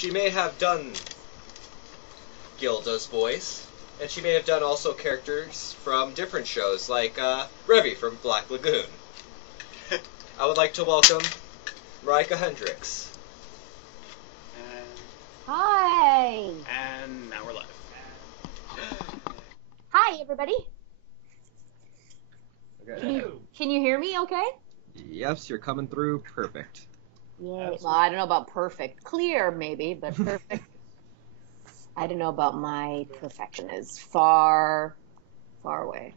she may have done Gilda's voice, and she may have done also characters from different shows, like Revy from Black Lagoon. I would like to welcome Maryke Hendrikse. Hi! And now we're live. Hi, everybody. Okay. Can you hear me okay? Yes, you're coming through perfect. Yeah. Well, I don't know about perfect. Clear, maybe, but perfect. I don't know about my perfection. Is far, far away.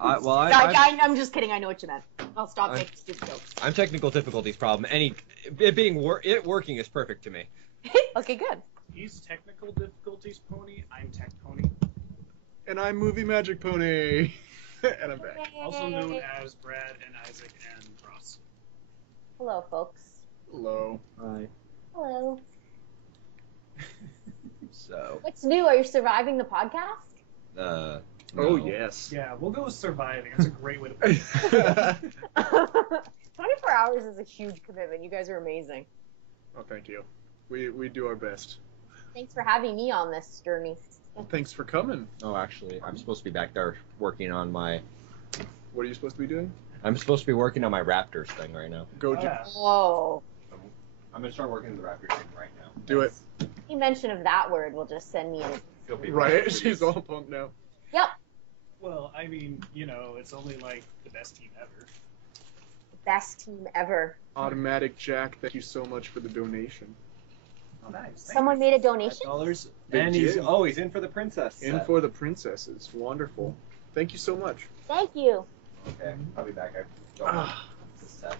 I'm just kidding. I know what you meant. I'll stop making stupid jokes. I'm technical difficulties problem. It working is perfect to me. Okay, good. He's technical difficulties pony. I'm tech pony. And I'm movie magic pony. And I'm back. Also known as Brad and Isaac and Ross. Hello, folks. Hello. Hi. Hello. So. What's new? Are you surviving the podcast? No. Oh, yes. Yeah, we'll go with surviving. That's a great way to put it. 24 hours is a huge commitment. You guys are amazing. Oh, thank you. We do our best. Thanks for having me on this journey. Well, thanks for coming. Oh, actually, I'm supposed to be back there working on my... What are you supposed to be doing? I'm supposed to be working on my Raptors thing right now. Go, Whoa. I'm going to start working on the Raptors thing right now. do it. Any mention of that word will just send me in. Right? She's all pumped now. Yep. Well, I mean, it's only like the best team ever. Best team ever. Automatic Jack, thank you so much for the donation. Oh, nice. Someone made a donation? $5. They And did. he's in for the princess. In for the princesses. Wonderful. Thank you so much. Thank you. Okay, I'll be back. I don't know. It's a set.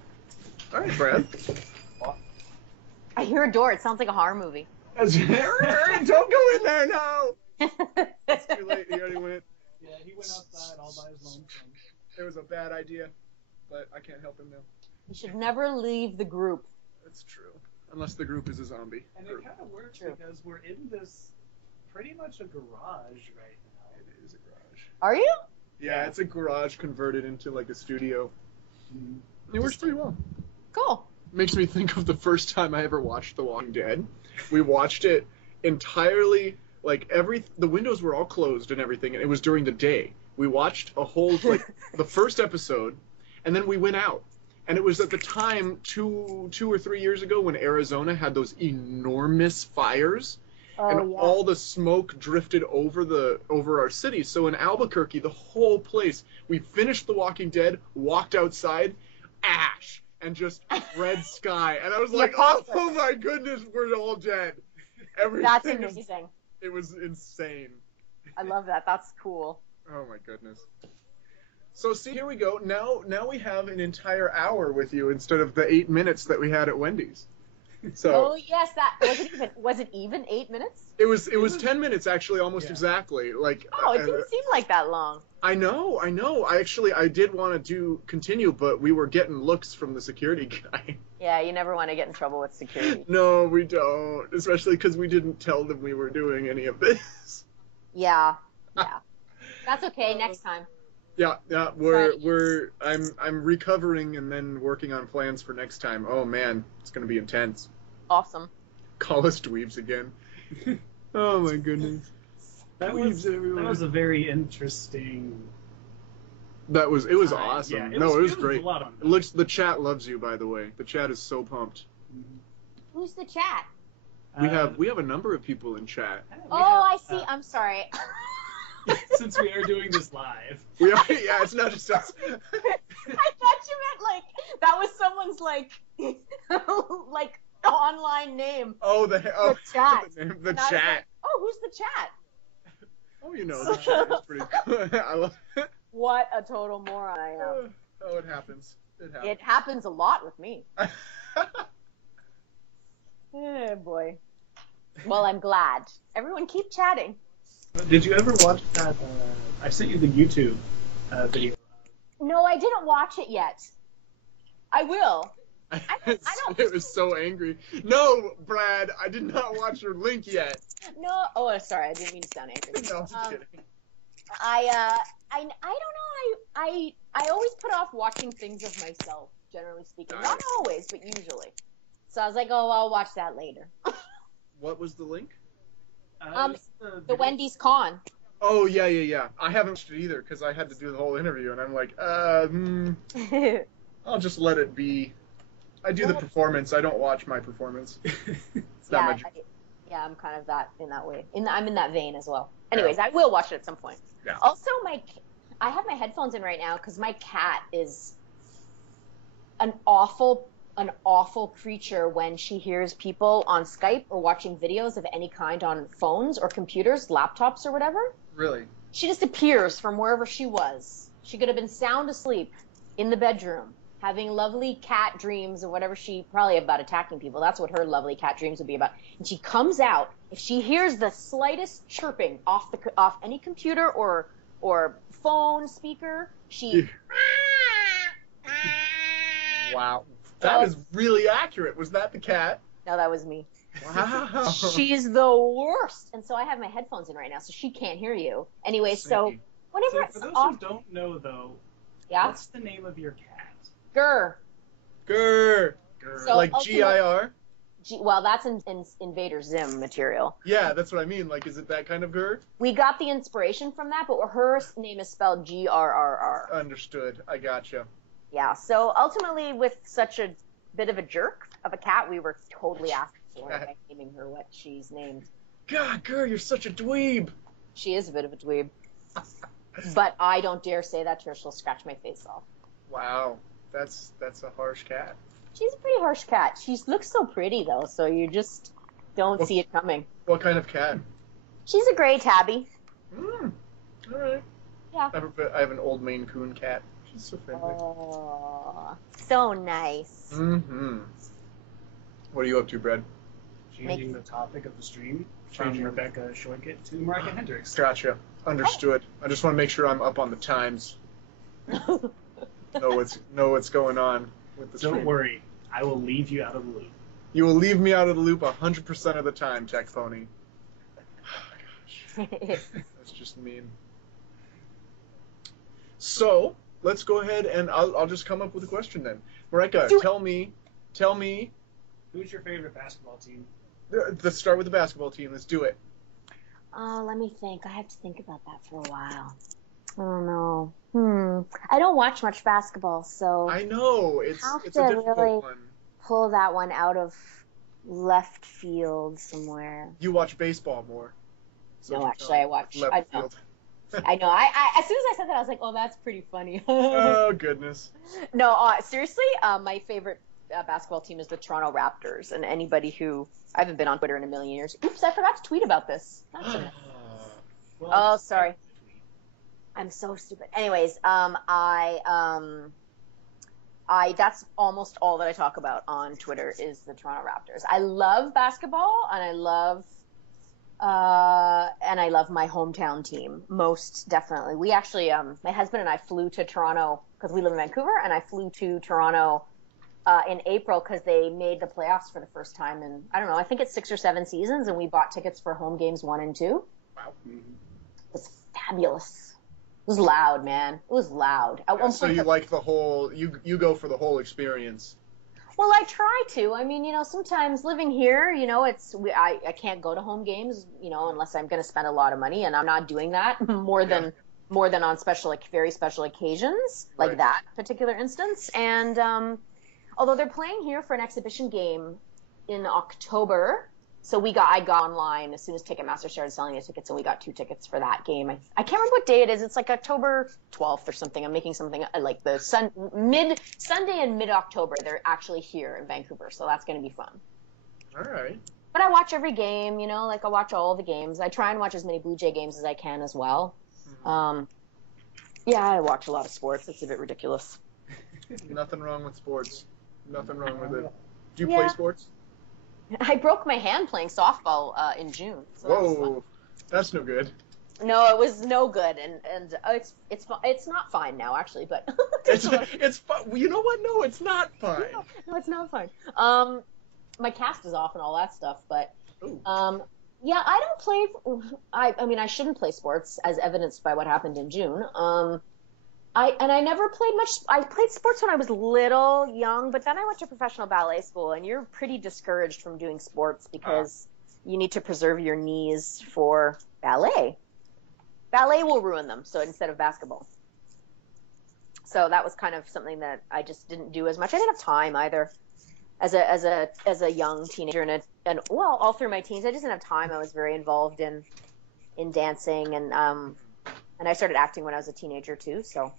All right, Brad. I hear a door. It sounds like a horror movie. Don't go in there, no! It's too late. He already went. Yeah, he went outside all by his lonesome. It was a bad idea, but I can't help him now. You should never leave the group. That's true. Unless the group is a zombie. And group. it kind of works because we're in this pretty much a garage right now. It is a garage. Are you? Yeah, it's a garage converted into like a studio. It works pretty well. Cool. Makes me think of the first time I ever watched The Walking Dead. We watched it entirely, like the windows were all closed and everything, and it was during the day. We watched a whole, like, the first episode, and then we went out. And it was at the time, two or 3 years ago, when Arizona had those enormous fires. Oh, And yeah. all the smoke drifted over our city. So in Albuquerque, the whole place, we finished The Walking Dead, walked outside, ash, and just red sky. And I was like, oh my goodness, we're all dead. That's amazing. It was insane. I love that. That's cool. Oh my goodness. So see, here we go. Now we have an entire hour with you instead of the 8 minutes that we had at Wendy's. So Oh yes, that was it even 8 minutes? it was 10 minutes actually, almost exactly. Like Oh, it didn't seem like that long. I know. I did want to continue, but we were getting looks from the security guy. Yeah, you never want to get in trouble with security. No, we don't. Especially because we didn't tell them we were doing any of this. Yeah. That's okay. Next time. Yeah. I'm recovering and then working on plans for next time. Oh man, it's gonna be intense. Awesome. Call us dweebs again. Oh my goodness. That everywhere. was a very interesting. It was awesome. Yeah, it was great. A lot of fun. The chat loves you, by the way. The chat is so pumped. Who's the chat? We have a number of people in chat. I see. I'm sorry. Since we are doing this live. Yeah, it's not just us. I thought you meant like that was someone's like like online name. Oh, the chat. The And I was chat. like, oh, who's the chat? Oh, the chat is pretty cool. I love it. What a total moron I am. Oh, it happens. It happens a lot with me. Oh boy. Well, I'm glad. Everyone keep chatting. Did you ever watch that? I sent you the YouTube video. No, I didn't watch it yet. I will. I don't. It was so angry. No, Brad, I did not watch your link yet. No. Oh, sorry. I didn't mean to sound angry. No, I'm kidding. I don't know. I always put off watching things of myself, generally speaking. Nice. Not always, but usually. So I was like, oh, I'll watch that later. What was the link? It's The video- Wendy's Con. Oh, yeah. I haven't watched it either because I had to do the whole interview, and I'm like, I'll just let it be. I do the performance. I don't watch my performance. It's not my. I'm kind of in that way. I'm in that vein as well. Anyways, I will watch it at some point. Yeah. Also, I have my headphones in right now because my cat is an awful creature when she hears people on Skype or watching videos of any kind on phones or computers, laptops or whatever. Really? She just appears from wherever she was. She could have been sound asleep in the bedroom, having lovely cat dreams or whatever, probably about attacking people. That's what her lovely cat dreams would be about. And she comes out, if she hears the slightest chirping off any computer or phone speaker, she... Wow. That is really accurate. Was that the cat? No, that was me. Wow. She's the worst. And so I have my headphones in right now, so she can't hear you. Anyway, so whenever So it's for those off... who don't know, though, Yeah? what's the name of your cat? Grr. Grr. So Like ultimate- GIR? Well, that's in Invader Zim material. Yeah, that's what I mean. Like, is it that kind of grr? We got the inspiration from that, but her name is spelled Grrr. Understood. I gotcha. Yeah, so ultimately, with such a bit of a jerk of a cat, we were totally asking for her by naming her what she's named. God, grr, you're such a dweeb. She is a bit of a dweeb. But I don't dare say that to her. She'll scratch my face off. Wow. That's a harsh cat. She's a pretty harsh cat. She looks so pretty, though, so you just don't see it coming. What kind of cat? She's a gray tabby. All right. Yeah. I have an old Maine Coon cat. She's so friendly. Oh, so nice. Mm-hmm. What are you up to, Brad? Changing the topic of the stream from Rebecca Shoykett to Maryke Hendrikse. Gotcha. Understood. I just want to make sure I'm up on the times. know what's going on with the stream. Don't worry, I will leave you out of the loop. You will leave me out of the loop 100% of the time, Tech Pony. Gosh, that's just mean. So let's go ahead and I'll just come up with a question then. Maryke, tell me. Who's your favorite basketball team? Let's start with the basketball team. Let's do it. Let me think. I have to think about that for a while. I don't know. I don't watch much basketball, so I know it's have a to difficult really one. pull that one out of left field somewhere. You watch baseball more. So No, actually, I watch. left I know. field. I know. I as soon as I said that, I was like, "Oh, that's pretty funny." Oh goodness. No, seriously, my favorite basketball team is the Toronto Raptors. And anybody who I haven't been on Twitter in a million years. Oops, I forgot to tweet about this. That's a Oh, sorry. I'm so stupid. Anyways, that's almost all that I talk about on Twitter is the Toronto Raptors. I love basketball and I love my hometown team most definitely. We actually, my husband and I flew to Toronto because we live in Vancouver, and I flew to Toronto in April because they made the playoffs for the first time in, I don't know, I think it's 6 or 7 seasons, and we bought tickets for home games 1 and 2. Wow. It was fabulous. It was loud, man. It was loud. At one So point, you like the whole, you go for the whole experience. well, I try to. I mean, sometimes living here, I can't go to home games, unless I'm going to spend a lot of money, and I'm not doing that more than on special, like very special occasions, like Right. that particular instance. And although they're playing here for an exhibition game in October, so I got online as soon as Ticketmaster started selling the tickets, and we got 2 tickets for that game. I can't remember what day it is. It's like October 12th or something. I'm making something like the Sunday and mid-October. They're actually here in Vancouver, so that's going to be fun. All right. But I watch every game, I watch all the games. I try and watch as many Blue Jay games as I can as well. Yeah, I watch a lot of sports. It's a bit ridiculous. Nothing wrong with sports. Nothing wrong with it. Do you Yeah. play sports? I broke my hand playing softball in June. So that was fun. Whoa, that's no good. No, it was no good, and it's not fine now actually, but It's fun. You know what? No, it's not fine. no, it's not fine. My cast is off and all that stuff, but Ooh. yeah, I don't play. I mean, I shouldn't play sports, as evidenced by what happened in June. I never played much. I played sports when I was young, but then I went to professional ballet school, and you're pretty discouraged from doing sports because you need to preserve your knees for ballet. Ballet will ruin them, so instead of basketball. So that was kind of something that I just didn't do as much. I didn't have time either. As a young teenager and well, all through my teens, I just didn't have time. I was very involved in dancing and I started acting when I was a teenager too. So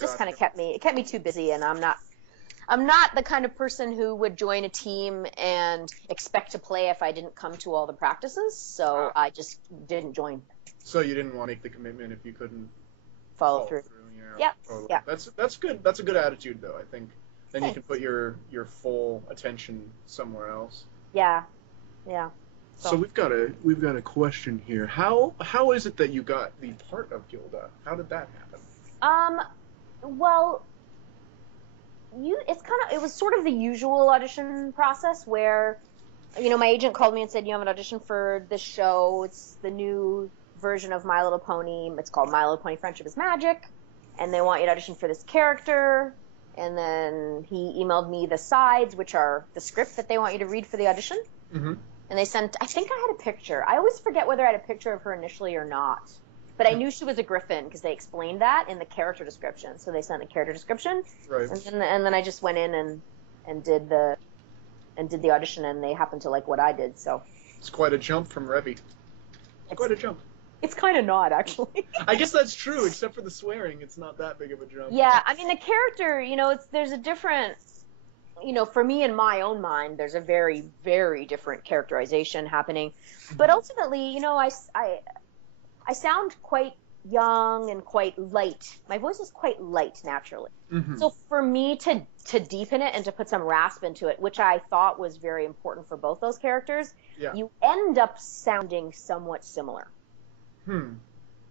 just kind of kept me too busy. And I'm not the kind of person who would join a team and expect to play if I didn't come to all the practices. So I just didn't join. So you didn't want to make the commitment if you couldn't follow through. Yeah, yep. totally. Yeah. That's good. That's a good attitude, though. I think then you can put your full attention somewhere else. Yeah. So we've got a question here. How is it that you got the part of Gilda? How did that happen? Well, it was sort of the usual audition process where, my agent called me and said, you have an audition for this show. It's the new version of My Little Pony. It's called My Little Pony Friendship is Magic, and they want you to audition for this character. And then he emailed me the sides, which are the script that they want you to read for the audition. Mm-hmm. And they sent, I think I had a picture. I always forget whether I had a picture of her initially or not. But I knew she was a griffin because they explained that in the character description. So they sent the character description. Right. And then I just went in and did the audition, and they happened to like what I did. So it's quite a jump from Revy. It's quite a jump. It's kind of not, actually. I guess that's true, except for the swearing. It's not that big of a jump. Yeah, I mean, the character, there's a different, for me in my own mind, there's a very, very different characterization happening. But ultimately, I sound quite young and quite light. My voice is quite light naturally. Mm-hmm. So for me to deepen it and to put some rasp into it, which I thought was very important for both those characters, you end up sounding somewhat similar.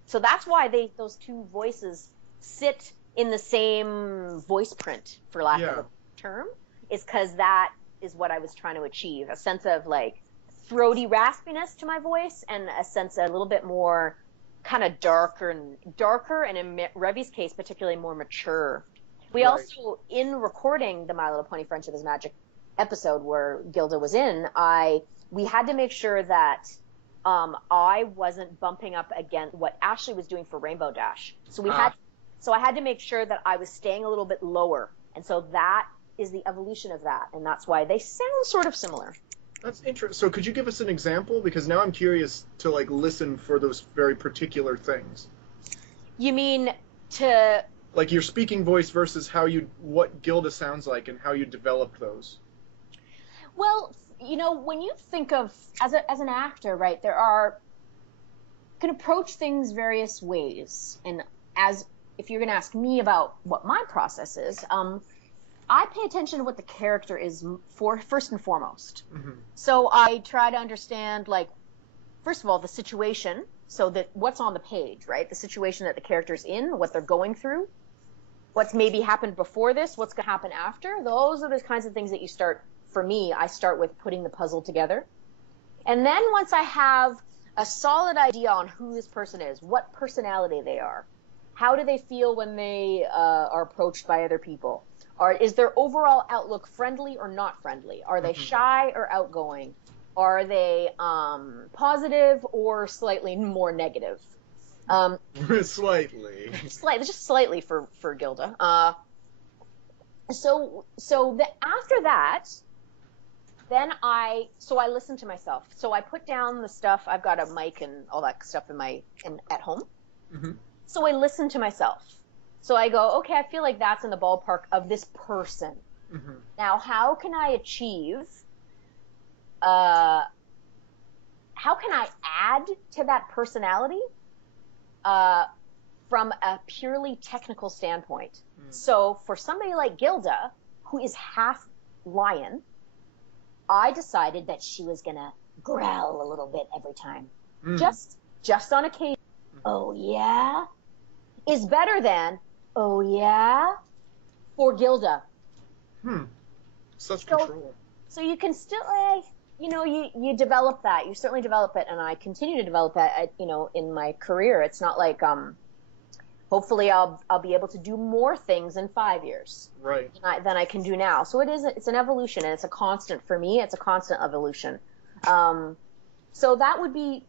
So that's why those two voices sit in the same voice print, for lack of a term, is because that is what I was trying to achieve. A sense of like throaty raspiness to my voice and a sense a little bit more kind of darker and in Revy's case, particularly more mature. We also, in recording the My Little Pony Friendship is Magic episode where Gilda was in, we had to make sure that I wasn't bumping up against what Ashley was doing for Rainbow Dash. So I had to make sure that I was staying a little bit lower. And so that is the evolution of that. And that's why they sound sort of similar. That's interesting. So could you give us an example? Because now I'm curious to like listen for those very particular things. You mean to... Like your speaking voice versus what Gilda sounds like and how you developed those. Well, when you think of, as an actor, right, you can approach things various ways. And if you're going to ask me about what my process is, I pay attention to what the character is first and foremost. Mm-hmm. So I try to understand, like, first of all, the situation, so that what's on the page, right? The situation that the character's in, what they're going through, what's maybe happened before this, what's going to happen after. Those are the kinds of things that you start. For me, I start with putting the puzzle together. And then once I have a solid idea on who this person is, what personality they are, how do they feel when they are approached by other people, is their overall outlook friendly or not friendly? Are they shy or outgoing? Are they positive or slightly more negative? Slightly. Just slightly for Gilda. So after that, then I listen to myself. So I put down the stuff. I've got a mic and all that stuff at home. Mm-hmm. So I listen to myself. So I go, okay, I feel like that's in the ballpark of this person. Mm-hmm. Now, how can I achieve? How can I add to that personality from a purely technical standpoint? Mm. So for somebody like Gilda, who is half lion, I decided that she was gonna growl a little bit every time, just on occasion. Oh yeah, is better than oh yeah for Gilda. Such control. So you can still, you develop that. You certainly develop it, and I continue to develop that. In my career, it's not like hopefully I'll be able to do more things in 5 years than I can do now. So it's an evolution, and it's a constant for me. It's a constant evolution. So that would be,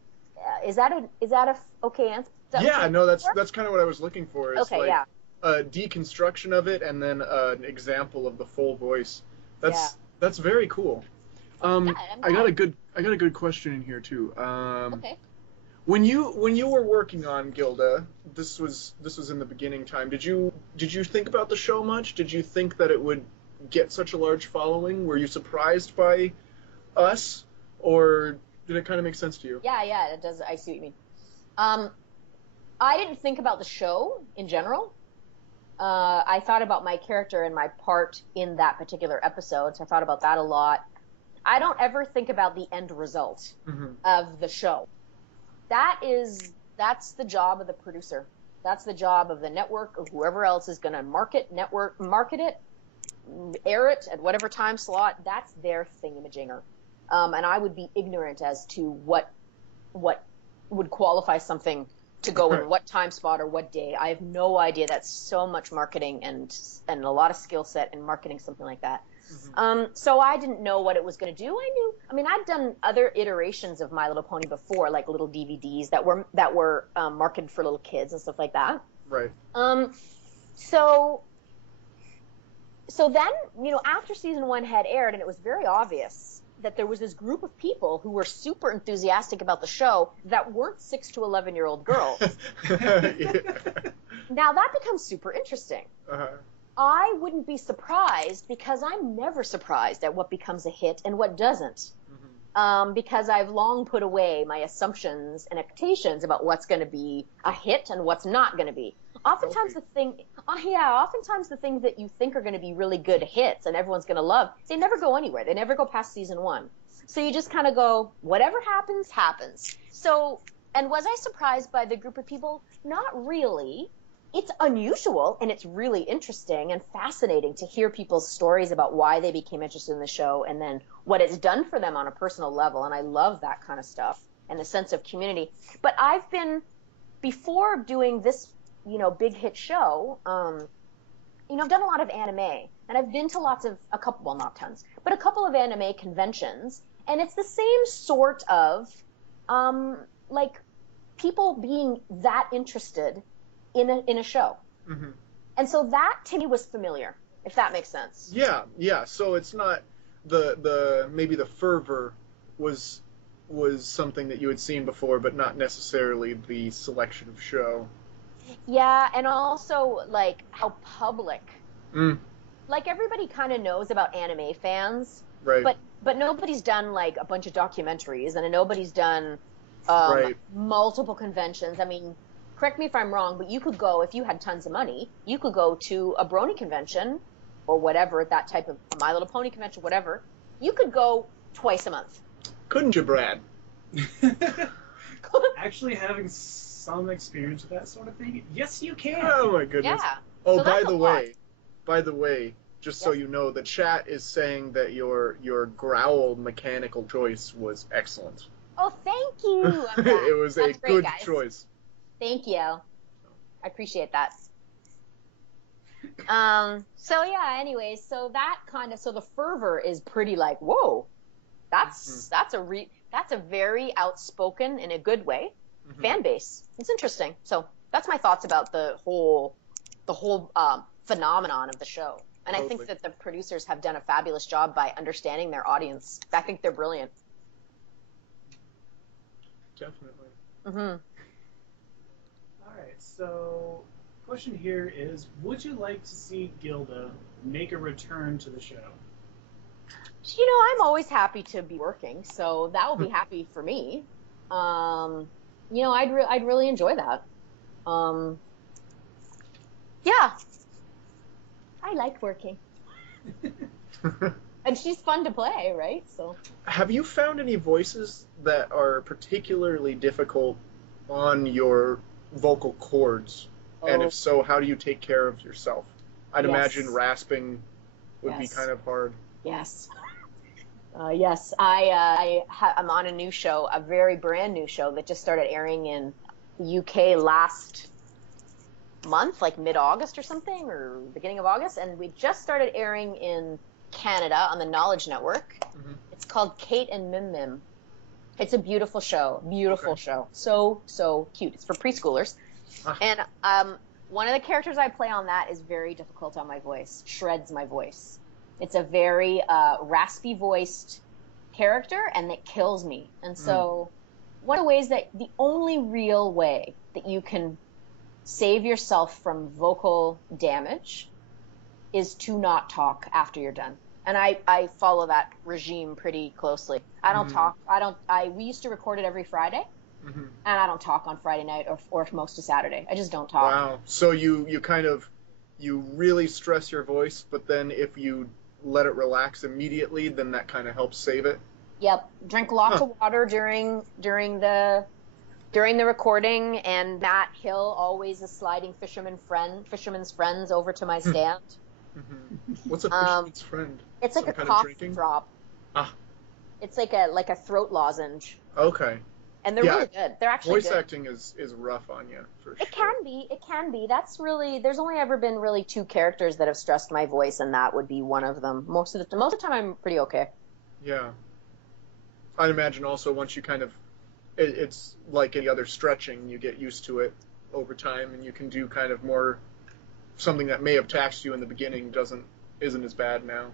is that a okay answer? Yeah, no, that's kind of what I was looking for. Is Okay, like yeah. a deconstruction of it and then an example of the full voice. Yeah. That's very cool. I'm I got glad. a good question in here too. Okay. When you were working on Gilda, this was in the beginning time. Did you think about the show much? Did you think that it would get such a large following? Were you surprised by us, or did it kind of make sense to you? Yeah, it does. I see what you mean. I didn't think about the show in general. I thought about my character and my part in that particular episode, so I thought about that a lot. I don't ever think about the end result of the show. That's the job of the producer. That's the job of the network or whoever else is going to market it, air it at whatever time slot. That's their thingamajigger. And I would be ignorant as to what would qualify something to go in what time spot or what day. I have no idea. That's so much marketing and a lot of skill set in marketing something like that. So I didn't know what it was going to do. I'd done other iterations of My Little Pony before, like little DVDs that were marketed for little kids and stuff like that. Right. So then, after season 1 had aired, and it was very obvious that there was this group of people who were super enthusiastic about the show that weren't 6 to 11-year-old girls. Now that becomes super interesting. I wouldn't be surprised because I'm never surprised at what becomes a hit and what doesn't. Because I've long put away my assumptions and expectations about what's going to be a hit and what's not going to be. Oftentimes the things that you think are going to be really good hits and everyone's going to love, they never go anywhere. They never go past season 1. So you just kind of go, whatever happens, happens. So, and was I surprised by the group of people? Not really. It's unusual and it's really interesting and fascinating to hear people's stories about why they became interested in the show and then what it's done for them on a personal level. And I love that kind of stuff and the sense of community. But I've been, before doing this, big hit show, I've done a lot of anime and I've been to a couple of anime conventions, and it's the same sort of, people being that interested in a show. And so that to me was familiar, if that makes sense. Yeah. So it's not maybe the fervor was something that you had seen before, but not necessarily the selection of show. Yeah, and also how public. Everybody kind of knows about anime fans, right? But nobody's done a bunch of documentaries, and nobody's done multiple conventions. I mean, correct me if I'm wrong, but you could go, if you had tons of money, you could go to a Brony convention or whatever, that type of My Little Pony convention, whatever. You could go twice a month. Couldn't you, Brad? Actually, having some experience with that sort of thing, yes, you can. Oh my goodness. Yeah. Oh, So by that's the way, just so you know, the chat is saying that your growl mechanical choice was excellent. Oh, thank you. I'm glad. It was That's a great, good guys. choice. Thank you. I appreciate that. So yeah, anyways, so the fervor is pretty whoa, that's a very outspoken, in a good way, fan base. It's interesting. So that's my thoughts about the whole phenomenon of the show. And I think that the producers have done a fabulous job by understanding their audience. I think they're brilliant. Definitely. All right, so question here is, would you like to see Gilda make a return to the show? I'm always happy to be working, so that will be happy for me. I'd really enjoy that. Yeah. I like working. And she's fun to play, right? So. Have you found any voices that are particularly difficult on your vocal cords? And if so, how do you take care of yourself? I'd imagine rasping would be kind of hard. Yes. Yes. I'm on a new show, a very brand new show that just started airing in the UK last month, mid-August or something, or beginning of August. And we just started airing in Canada on the Knowledge Network. It's called Kate and Mim Mim. It's a beautiful show. Beautiful show. So cute. It's for preschoolers. And one of the characters I play on that is very difficult on my voice. Shreds my voice. It's a very raspy voiced character, and it kills me. And so one of the ways that the only real way that you can save yourself from vocal damage is to not talk after you're done. And I follow that regime pretty closely. I don't talk. We used to record it every Friday, and I don't talk on Friday night or most of Saturday. I just don't talk. Wow. So you really stress your voice, but then if you let it relax immediately, then that kind of helps save it. Yep. Drink lots of water during the recording, and Matt Hill, always a sliding fisherman's friends over to my stand. What's a fisherman's friend? It's like Some a kind cough of drinking? drop. It's like a throat lozenge. Okay. And they're really good. They're actually voice good. acting is rough on you, for sure. It can be. That's really, there's only ever been really 2 characters that have stressed my voice, and that would be one of them. Most of the time I'm pretty okay. Yeah. I'd imagine also once you kind of, it's like any other stretching, you get used to it over time, and you can do kind of more, something that may have taxed you in the beginning isn't as bad now.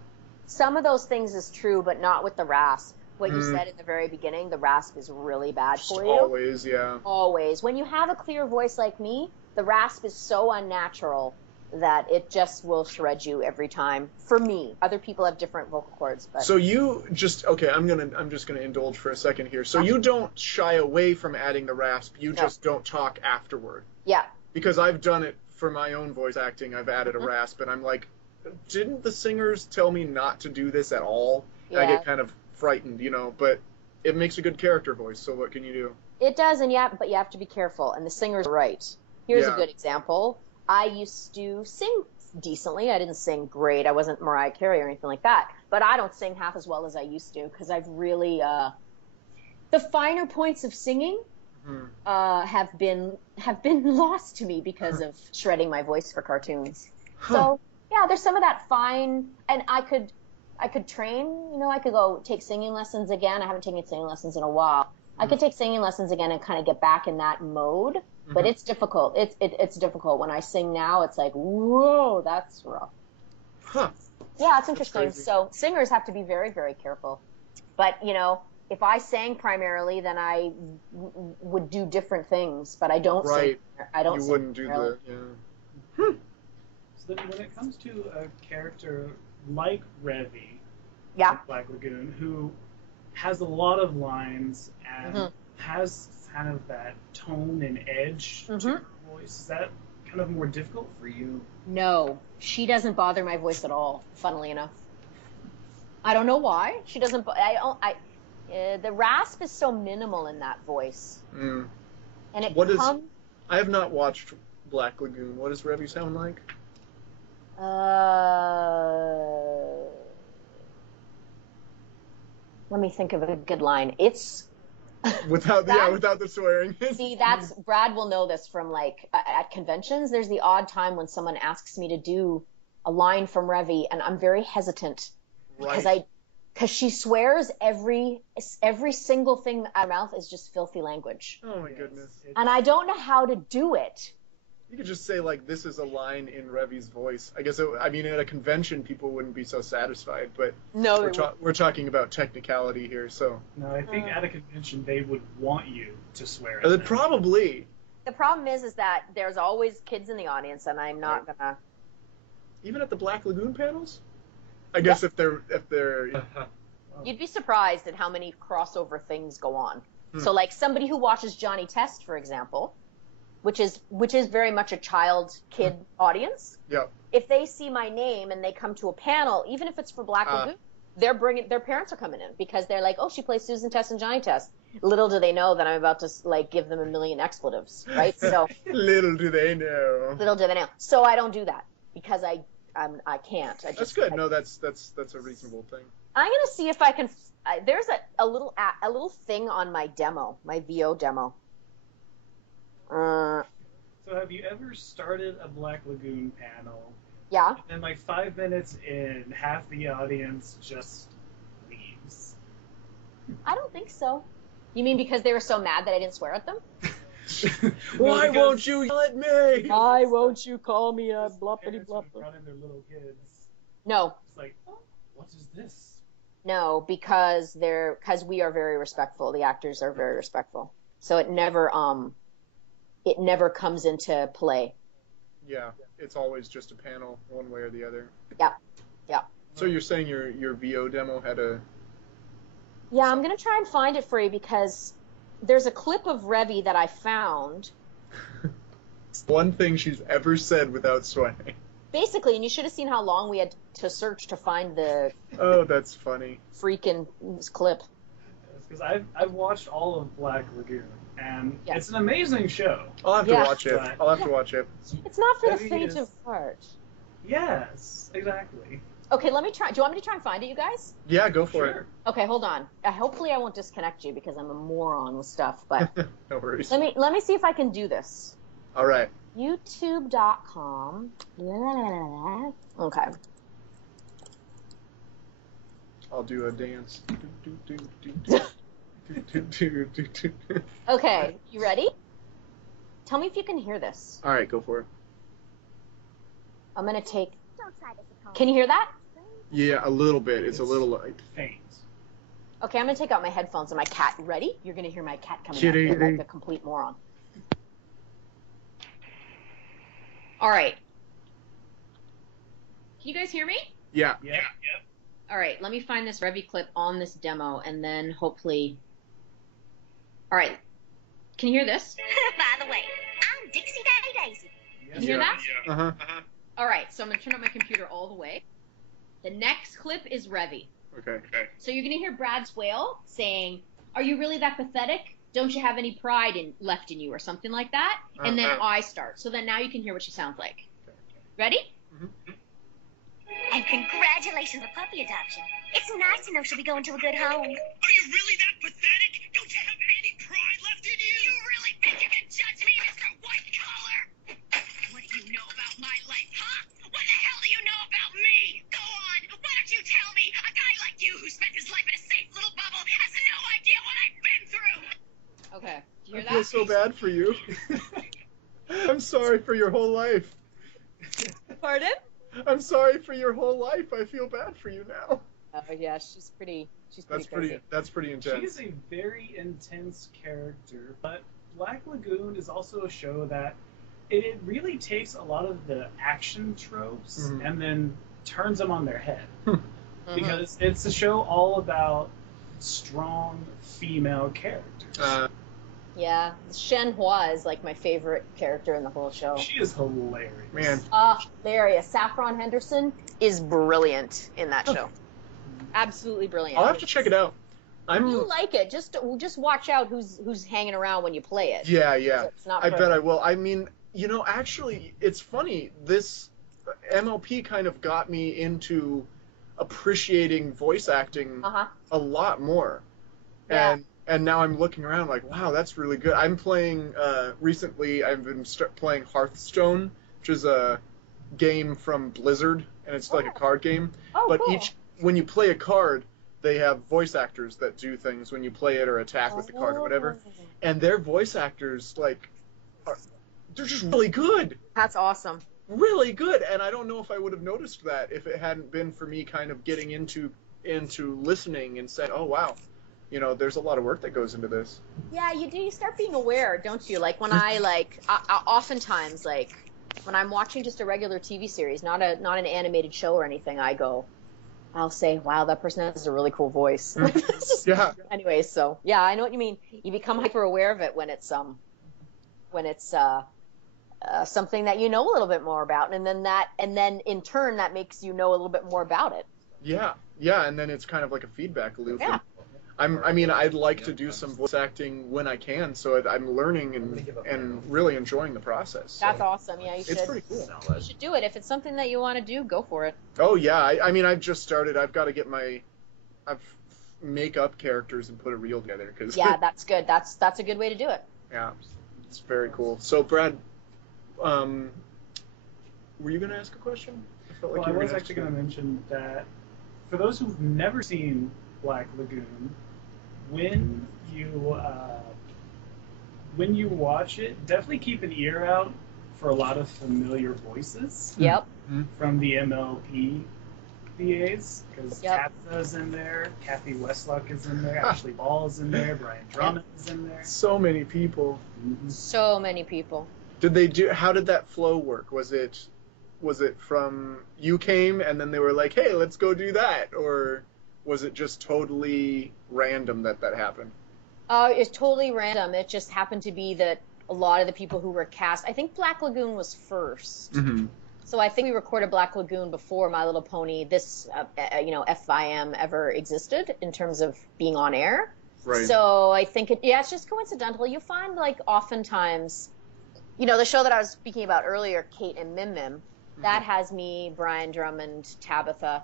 Some of those things is true, but not with the rasp. What you said in the very beginning, the rasp is really bad for you. Always, yeah. Always. When you have a clear voice like me, the rasp is so unnatural that it just will shred you every time. For me, other people have different vocal cords, but so you just I'm just gonna indulge for a second here. So you don't shy away from adding the rasp. You just don't talk afterward. Yeah. Because I've done it for my own voice acting. I've added a rasp, and I'm like, didn't the singers tell me not to do this at all? Yeah. I get kind of frightened, but it makes a good character voice. So what can you do? It does, but you have to be careful. And the singer's right. Here's a good example. I used to sing decently. I didn't sing great. I wasn't Mariah Carey or anything like that. But I don't sing half as well as I used to, because I've really the finer points of singing have been lost to me because of shredding my voice for cartoons. So yeah, there's some of that fine, and I could train. I could go take singing lessons again. I haven't taken singing lessons in a while. I could take singing lessons again and kind of get back in that mode. But it's difficult. It's difficult. When I sing now, it's like, whoa, that's rough. Yeah, it's interesting. So singers have to be very, very careful. But, if I sang primarily, then I would do different things. But I don't sing. I don't sing. You wouldn't do that, So then when it comes to a character like Revy, Black Lagoon, who has a lot of lines and has kind of that tone and edge to her voice, is that kind of more difficult for you? No, she doesn't bother my voice at all, funnily enough. I don't know why. She doesn't, the rasp is so minimal in that voice. And it I have not watched Black Lagoon. What does Revy sound like? Let me think of a good line. It's without the swearing. See, Brad will know this from at conventions. There's the odd time when someone asks me to do a line from Revy, and I'm very hesitant because she swears every single thing out of her mouth is just filthy language. Oh my goodness! And I don't know how to do it. You could just say, this is a line in Revy's voice. I guess, at a convention, people wouldn't be so satisfied, but no, we're talking about technicality here, so... No, I think at a convention, they would want you to swear. Probably. The problem is that there's always kids in the audience, and I'm not gonna... Even at the Black Lagoon panels? I guess if they're... You'd be surprised at how many crossover things go on. So, somebody who watches Johnny Test, for example... which is very much a kid audience. Yeah. If they see my name and they come to a panel, even if it's for Black Lagoon, their parents are coming in because they're like, oh, she plays Susan Test and Johnny Test. Little do they know that I'm about to give them a million expletives, right? So little do they know. Little do they know. So I don't do that because I can't. That's good. No, that's a reasonable thing. I'm gonna see if I can. There's a little thing on my demo, my VO demo. So have you ever started a Black Lagoon panel? Yeah. And 5 minutes in, half the audience just leaves? I don't think so. You mean because they were so mad that I didn't swear at them? Why won't you yell at me? Why won't you call me a bluppity Parents would blupper? run in their little kids. No. It's like, oh, what is this? No, because we are very respectful. The actors are very respectful. So it never comes into play. Yeah, it's always just a panel, one way or the other. Yeah. So you're saying your VO demo had a... Yeah, I'm going to try and find it for you because there's a clip of Revy that I found. One thing she's ever said without swearing. Basically, and you should have seen how long we had to search to find the... Oh, that's funny. Freaking clip. Because I've watched all of Black Lagoon, and Yes. it's an amazing show. I'll have to Yeah. watch it. I'll have to watch it. It's not for the Revy faint is- of heart. Yes, exactly. Okay, let me try. Do you want me to try and find it, you guys? Yeah, go for Sure. Okay, hold on. Hopefully I won't disconnect you because I'm a moron with stuff, but it. No worries. let me see if I can do this. All right. YouTube.com. Okay. I'll do a dance. Okay, you ready? Tell me if you can hear this. All right, go for it. I'm gonna take... Can you hear that? Yeah, a little bit. It's a little light. Faint. Okay, I'm gonna take out my headphones and my cat. Ready? You're gonna hear my cat coming Kitty. out like a complete moron. All right. Can you guys hear me? Yeah. Yeah. All right, let me find this Revy clip on this demo, and then hopefully... All right. Can you hear this? By the way, I'm Dixie Daddy Daisy. Can you hear that? Uh-huh. All right, so I'm going to turn up my computer all the way. The next clip is Revy. Okay. So you're going to hear Brad's wail saying, "Are you really that pathetic? Don't you have any pride left in you?" or something like that. And then I start. So then now you can hear what she sounds like. Ready? And congratulations on puppy adoption. It's nice to know she'll be going to a good home. Are you really that pathetic? Don't you have any pride left in you? You really think you can judge me, Mr. White Collar? What do you know about my life, huh? What the hell do you know about me? Go on, why don't you tell me? A guy like you who spent his life in a safe little bubble has no idea what I've been through. Okay. Do you I hear feel that? so bad for you. I'm sorry for your whole life. Pardon? I'm sorry for your whole life. I feel bad for you now. Oh, yeah, she's pretty That's crazy. pretty intense. She's a very intense character, but Black Lagoon is also a show that it really takes a lot of the action tropes and then turns them on their head. Because it's a show all about strong female characters. Yeah, Shen Hua is like my favorite character in the whole show. She is hilarious. Man. Hilarious. Saffron Henderson is brilliant in that show. Absolutely brilliant. I'll have to check it out. You like it? Just watch out who's hanging around when you play it. Yeah. It's not I for- bet I will. I mean, actually, it's funny. This MLP kind of got me into appreciating voice acting a lot more. Yeah. And now I'm looking around like, wow, that's really good. I'm playing, recently, I've been playing Hearthstone, which is a game from Blizzard, and it's like a card game. Oh, But cool. when you play a card, they have voice actors that do things when you play it or attack with the card or whatever. And their voice actors, they're just really good. That's awesome. Really good. And I don't know if I would have noticed that if it hadn't been for me kind of getting into listening and saying, oh, wow. There's a lot of work that goes into this. Yeah, you do. You start being aware, don't you? Like when I oftentimes when I'm watching just a regular TV series, not an animated show or anything, I'll say, wow, that person has a really cool voice. Yeah. Anyway, so yeah, I know what you mean. You become hyper aware of it when it's something that you know a little bit more about, and then in turn that makes you know a little bit more about it. Yeah, and then it's kind of like a feedback loop. Yeah. I'd like to do some voice acting when I can, so I'm learning and really enjoying the process. So That's awesome. Yeah, you should. It's pretty cool. You should do it. If it's something that you want to do, go for it. Oh yeah, I've just started. I've got to get make up characters and put a reel together because Yeah, that's good. That's a good way to do it. yeah, it's very cool. So Brad, were you gonna ask a question? I felt Well, like I you were was actually going to mention that for those who've never seen Black Lagoon, when you watch it, definitely keep an ear out for a lot of familiar voices. Yep. From the MLP VAs, because Katza's in there, Kathy Westlock is in there, Ashley Ball is in there, Brian Drummond is in there. So many people. So many people. How did that flow work? Was it from you came and then they were like, hey, let's go do that? Or was it just totally random that happened? It's totally random. It just happened to be that a lot of the people who were cast, I think Black Lagoon was first. Mm-hmm. So I think we recorded Black Lagoon before My Little Pony, this, FIM ever existed in terms of being on air. Right. So I think it's just coincidental. You find, like, oftentimes, the show that I was speaking about earlier, Kate and Mim Mim, that has me, Brian Drummond, Tabitha,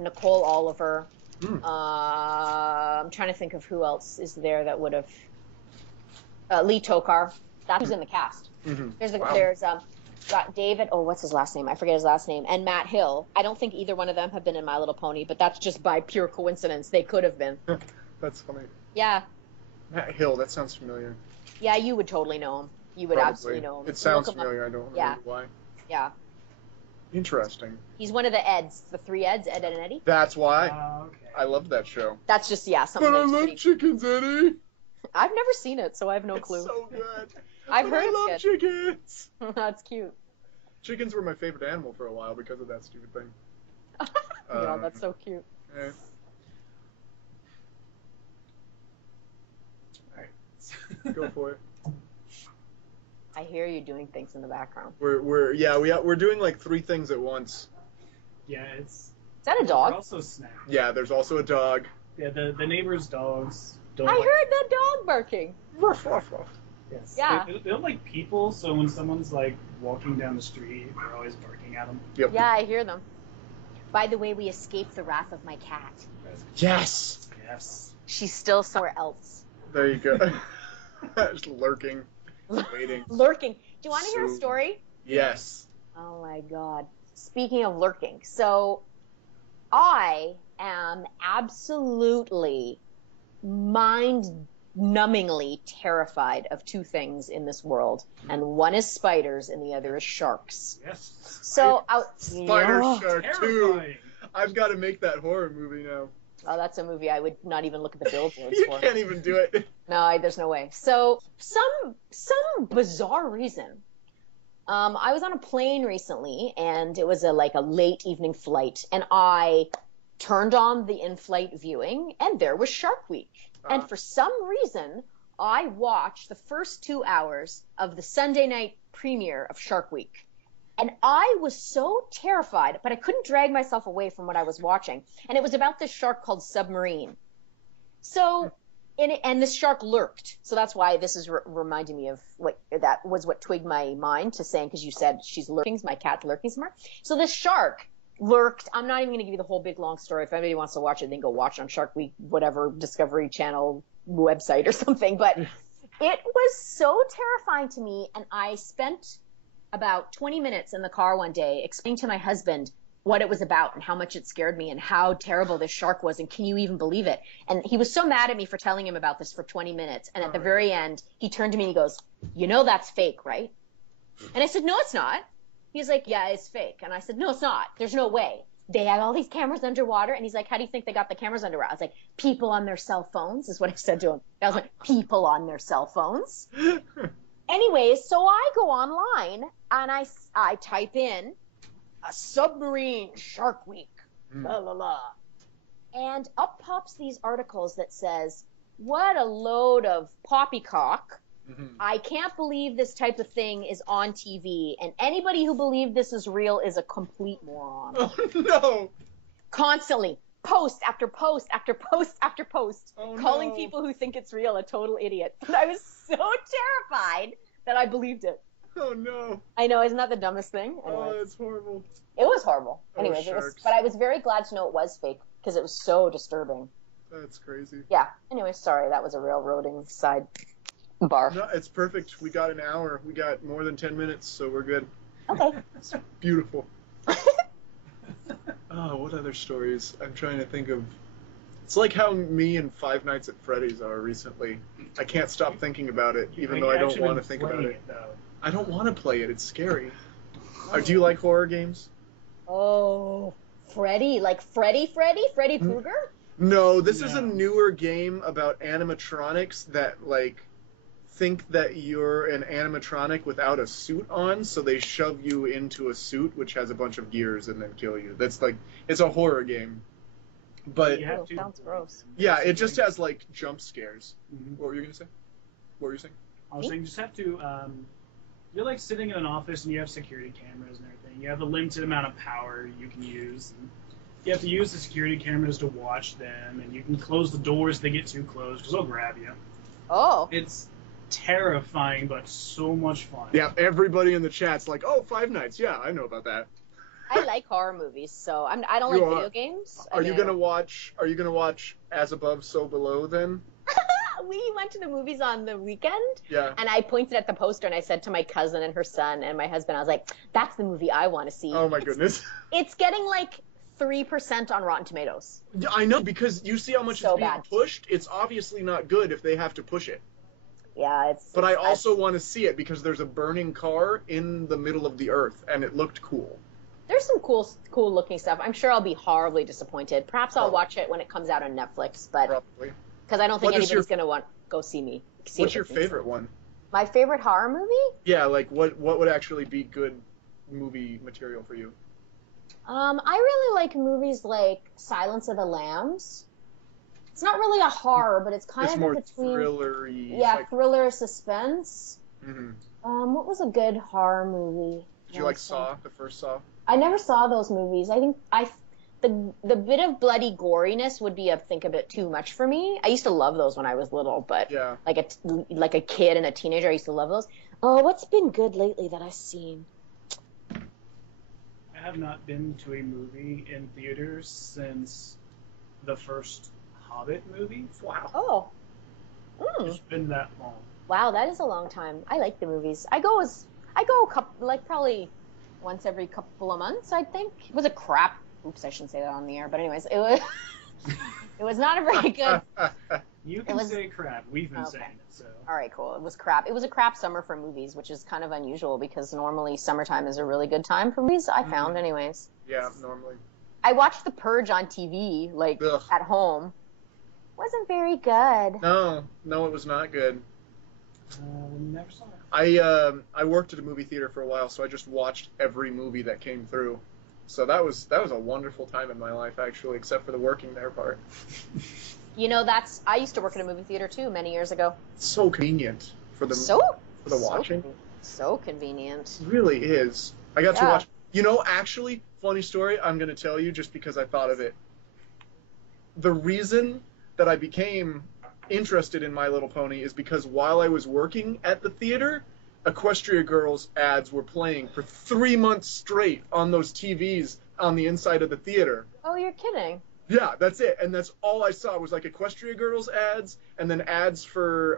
Nicole Oliver. I'm trying to think of who else is there that would have. Lee Tokar. That's who's in the cast. Mm-hmm. There's got David. Oh, what's his last name? I forget his last name. And Matt Hill. I don't think either one of them have been in My Little Pony, but that's just by pure coincidence. They could have been. That's funny. Yeah. Matt Hill. That sounds familiar. Yeah, you would totally know him. You would absolutely know him. It sounds familiar. I don't know why. Yeah. Interesting. He's one of the Eds, the three Eds, Ed, Ed, and Eddie. That's why. Okay. I love that show. That's just, something But I that's love chickens, Eddie. I've never seen it, so I have no It's clue. so good. I've heard I love chickens. That's cute. Chickens were my favorite animal for a while because of that stupid thing. Yeah, that's so cute. Yeah. Alright. Go for it. I hear you doing things in the background. We're doing like 3 things at once. Yeah, Is that a dog? Also snapping. Yeah, there's also a dog. Yeah, the neighbors' dogs don't. I heard that dog barking. Ruff, ruff, ruff. Yes. Yeah. They don't like people, so when someone's like walking down the street, they're always barking at them. Yep. Yeah, I hear them. By the way, we escaped the wrath of my cat. Yes. Yes. She's still somewhere else. There you go. Just lurking, waiting. Lurking. Do you want to hear a So- story? Yes. Oh my god. Speaking of lurking, so I am absolutely mind-numbingly terrified of 2 things in this world, and one is spiders and the other is sharks. Yes. So, Spider Shark 2. Terrifying. I've got to make that horror movie now. Oh, that's a movie I would not even look at the billboards You for. can't even do it. No, there's no way. So, some bizarre reason. I was on a plane recently, and it was a late evening flight, and I turned on the in-flight viewing, and there was Shark Week. And for some reason, I watched the first 2 hours of the Sunday night premiere of Shark Week. And I was so terrified, but I couldn't drag myself away from what I was watching. And it was about this shark called Submarine. So, and this shark lurked. So that's why this is reminding me of what twigged my mind to saying, because you said she's lurking, my cat's lurking somewhere. So this shark lurked. I'm not even going to give you the whole big long story. If anybody wants to watch it, then go watch it on Shark Week, whatever Discovery Channel website or something. But it was so terrifying to me, and I spent about 20 minutes in the car one day explaining to my husband what it was about and how much it scared me and how terrible this shark was, and can you even believe it? And he was so mad at me for telling him about this for 20 minutes, and at the very end, he turned to me and he goes, that's fake, right? And I said, no, it's not. He's like, yeah, it's fake. And I said, no, it's not. There's no way. They had all these cameras underwater. And he's like, how do you think they got the cameras underwater? I was like, people on their cell phones is what I said to him. I was like, people on their cell phones. Anyways, so I go online and I type in a submarine Shark Week, la la la. And up pops these articles that says, what a load of poppycock. I can't believe this type of thing is on TV, and anybody who believes this is real is a complete moron. Oh, no. Constantly, post after post after post after post, calling no. people who think it's real a total idiot. But I was so terrified that I believed it. Oh, no. I know, isn't that the dumbest thing? Oh, Anyways. it's horrible. It was horrible. Anyways, sharks. but I was very glad to know it was fake, because it was so disturbing. That's crazy. Yeah, anyway, sorry, that was a railroading side bar. No, it's perfect. We got an hour. We got more than 10 minutes, so we're good. Okay. It's beautiful. Oh, what other stories? I'm trying to think of It's like how me and Five Nights at Freddy's are recently. I can't stop thinking about it, even though I don't want to think about it. I don't want to play it. It's scary. Do you like horror games? Oh, Freddy? Like Freddy Krueger? No, this is a newer game about animatronics that, like, think that you're an animatronic without a suit on, so they shove you into a suit which has a bunch of gears and then kill you. That's like, it's a horror game. But sounds gross. Yeah, it just has like jump scares. Mm-hmm. What were you gonna say? What were you saying? I was saying you just have to. You're like sitting in an office and you have security cameras and everything. You have a limited amount of power you can use. And you have to use the security cameras to watch them, and you can close the doors if they get too close because they'll grab you. Oh. It's terrifying, but so much fun. Yeah, everybody in the chat's like, "Oh, Five Nights. Yeah, I know about that." I like horror movies, so I don't like video games. Are you gonna watch As Above, So Below then? We went to the movies on the weekend. Yeah. And I pointed at the poster and I said to my cousin and her son and my husband, I was like, "That's the movie I want to see." Oh my goodness. It's getting like 3% on Rotten Tomatoes. Yeah, I know, because you see how much it's being pushed. It's obviously not good if they have to push it. Yeah, it's. But I also want to see it because there's a burning car in the middle of the earth and it looked cool. There's some cool looking stuff. I'm sure I'll be horribly disappointed. Perhaps I'll watch it when it comes out on Netflix, but probably because I don't think anybody's gonna want go see me. What's your favorite one? My favorite horror movie? Yeah, like what would actually be good movie material for you? I really like movies like Silence of the Lambs. It's not really a horror, but it's kind of more between thriller-y. Yeah, thriller suspense. Mm-hmm. What was a good horror movie? Did you like Saw, the first Saw? I never saw those movies. I think the bit of bloody goriness would be a bit too much for me. I used to love those when I was little, but yeah. like a kid and a teenager, I used to love those. Oh, what's been good lately that I've seen? I have not been to a movie in theaters since the first Hobbit movie. Wow. Oh. It's been that long. Wow, that is a long time. I like the movies. I go a couple, like probably once every couple of months, I think. It was a crap. Oops, I shouldn't say that on the air. But anyways, it was it was not a very good. You can say crap. We've been saying it, so. All right, cool. It was crap. It was a crap summer for movies, which is kind of unusual because normally summertime is a really good time for movies, I found anyways. Yeah, normally. I watched The Purge on TV, like, at home. Wasn't very good. No, it was not good. Never saw it. I worked at a movie theater for a while, so I just watched every movie that came through. So that was a wonderful time in my life, actually, except for the working there part. You know, I used to work at a movie theater too many years ago. So convenient for the watching. So convenient. It really is. I got to watch. You know, actually, funny story. I'm going to tell you just because I thought of it. The reason that I became interested in My Little Pony is because while I was working at the theater, Equestria Girls ads were playing for 3 months straight on those TVs on the inside of the theater. Oh, you're kidding. Yeah, that's it. And that's all I saw was like Equestria Girls ads and then ads for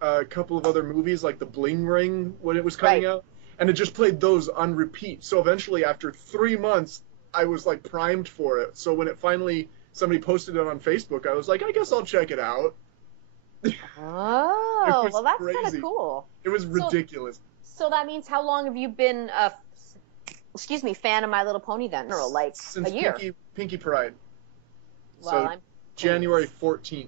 a couple of other movies like The Bling Ring when it was coming out. And it just played those on repeat. So eventually after 3 months, I was like primed for it. So when it finally somebody posted it on Facebook, I was like, I guess I'll check it out. Oh, well, that's kind of cool. It was ridiculous. So that means how long have you been a fan of My Little Pony then? Or like since a year? Pinky Pride. Well, so January 14th.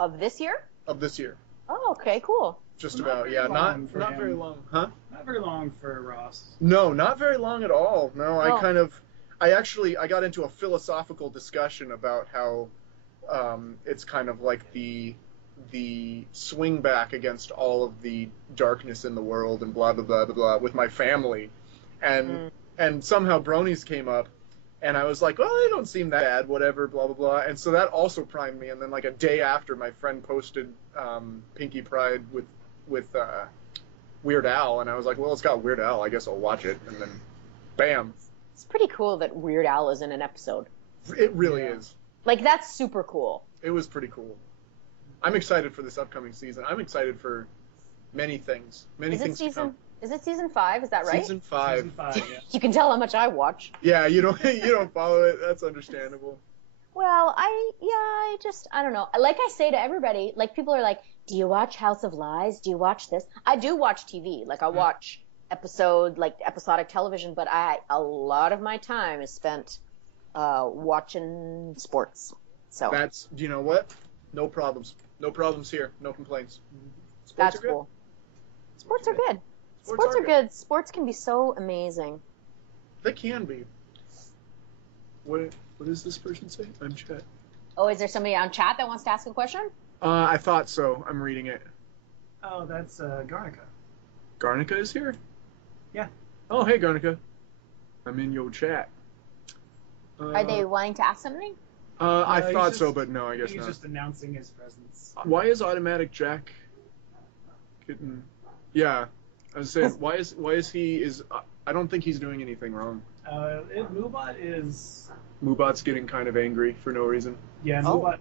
Of this year? Of this year. Oh, okay, cool. Just about, yeah. Not very long. Huh? Not very long for Ross. No, not very long at all. No, I got into a philosophical discussion about how it's kind of like the swing back against all of the darkness in the world and blah blah blah blah blah with my family, and somehow bronies came up, and I was like, well, they don't seem that bad, whatever, blah blah blah, and so that also primed me. And then like a day after, my friend posted Pinky Pride with Weird Al, and I was like, well, it's got Weird Al, I guess I'll watch it, and then bam. It's pretty cool that Weird Al is in an episode. It really is. Like, that's super cool. It was pretty cool. I'm excited for this upcoming season. I'm excited for many things. Many things to come. Is it season 5? Is that right? Season 5. Yeah. You can tell how much I watch. Yeah, you don't follow it. That's understandable. Well, I don't know. Like I say to everybody, like people are like, do you watch House of Lies? Do you watch this? I do watch TV. Like I watch episodic television, but a lot of my time is spent watching sports. So That's, you know what? No problems. No problems here. No complaints. Sports that's are good. cool. Sports are good. Sports are good. Sports can be so amazing. They can be. What does this person say? I'm chat. Oh, is there somebody on chat that wants to ask a question? I thought so. I'm reading it. Oh, that's Garnica. Garnica is here? Yeah. Oh, hey, Garnica. I'm in your chat. Are they wanting to ask something? I thought so, but no, I guess he's not. He's just announcing his presence. Why is Automatic Jack getting... Yeah, I was saying, why is he... I don't think he's doing anything wrong. Moobot is... Moobot's getting kind of angry for no reason. Yeah, Moobot...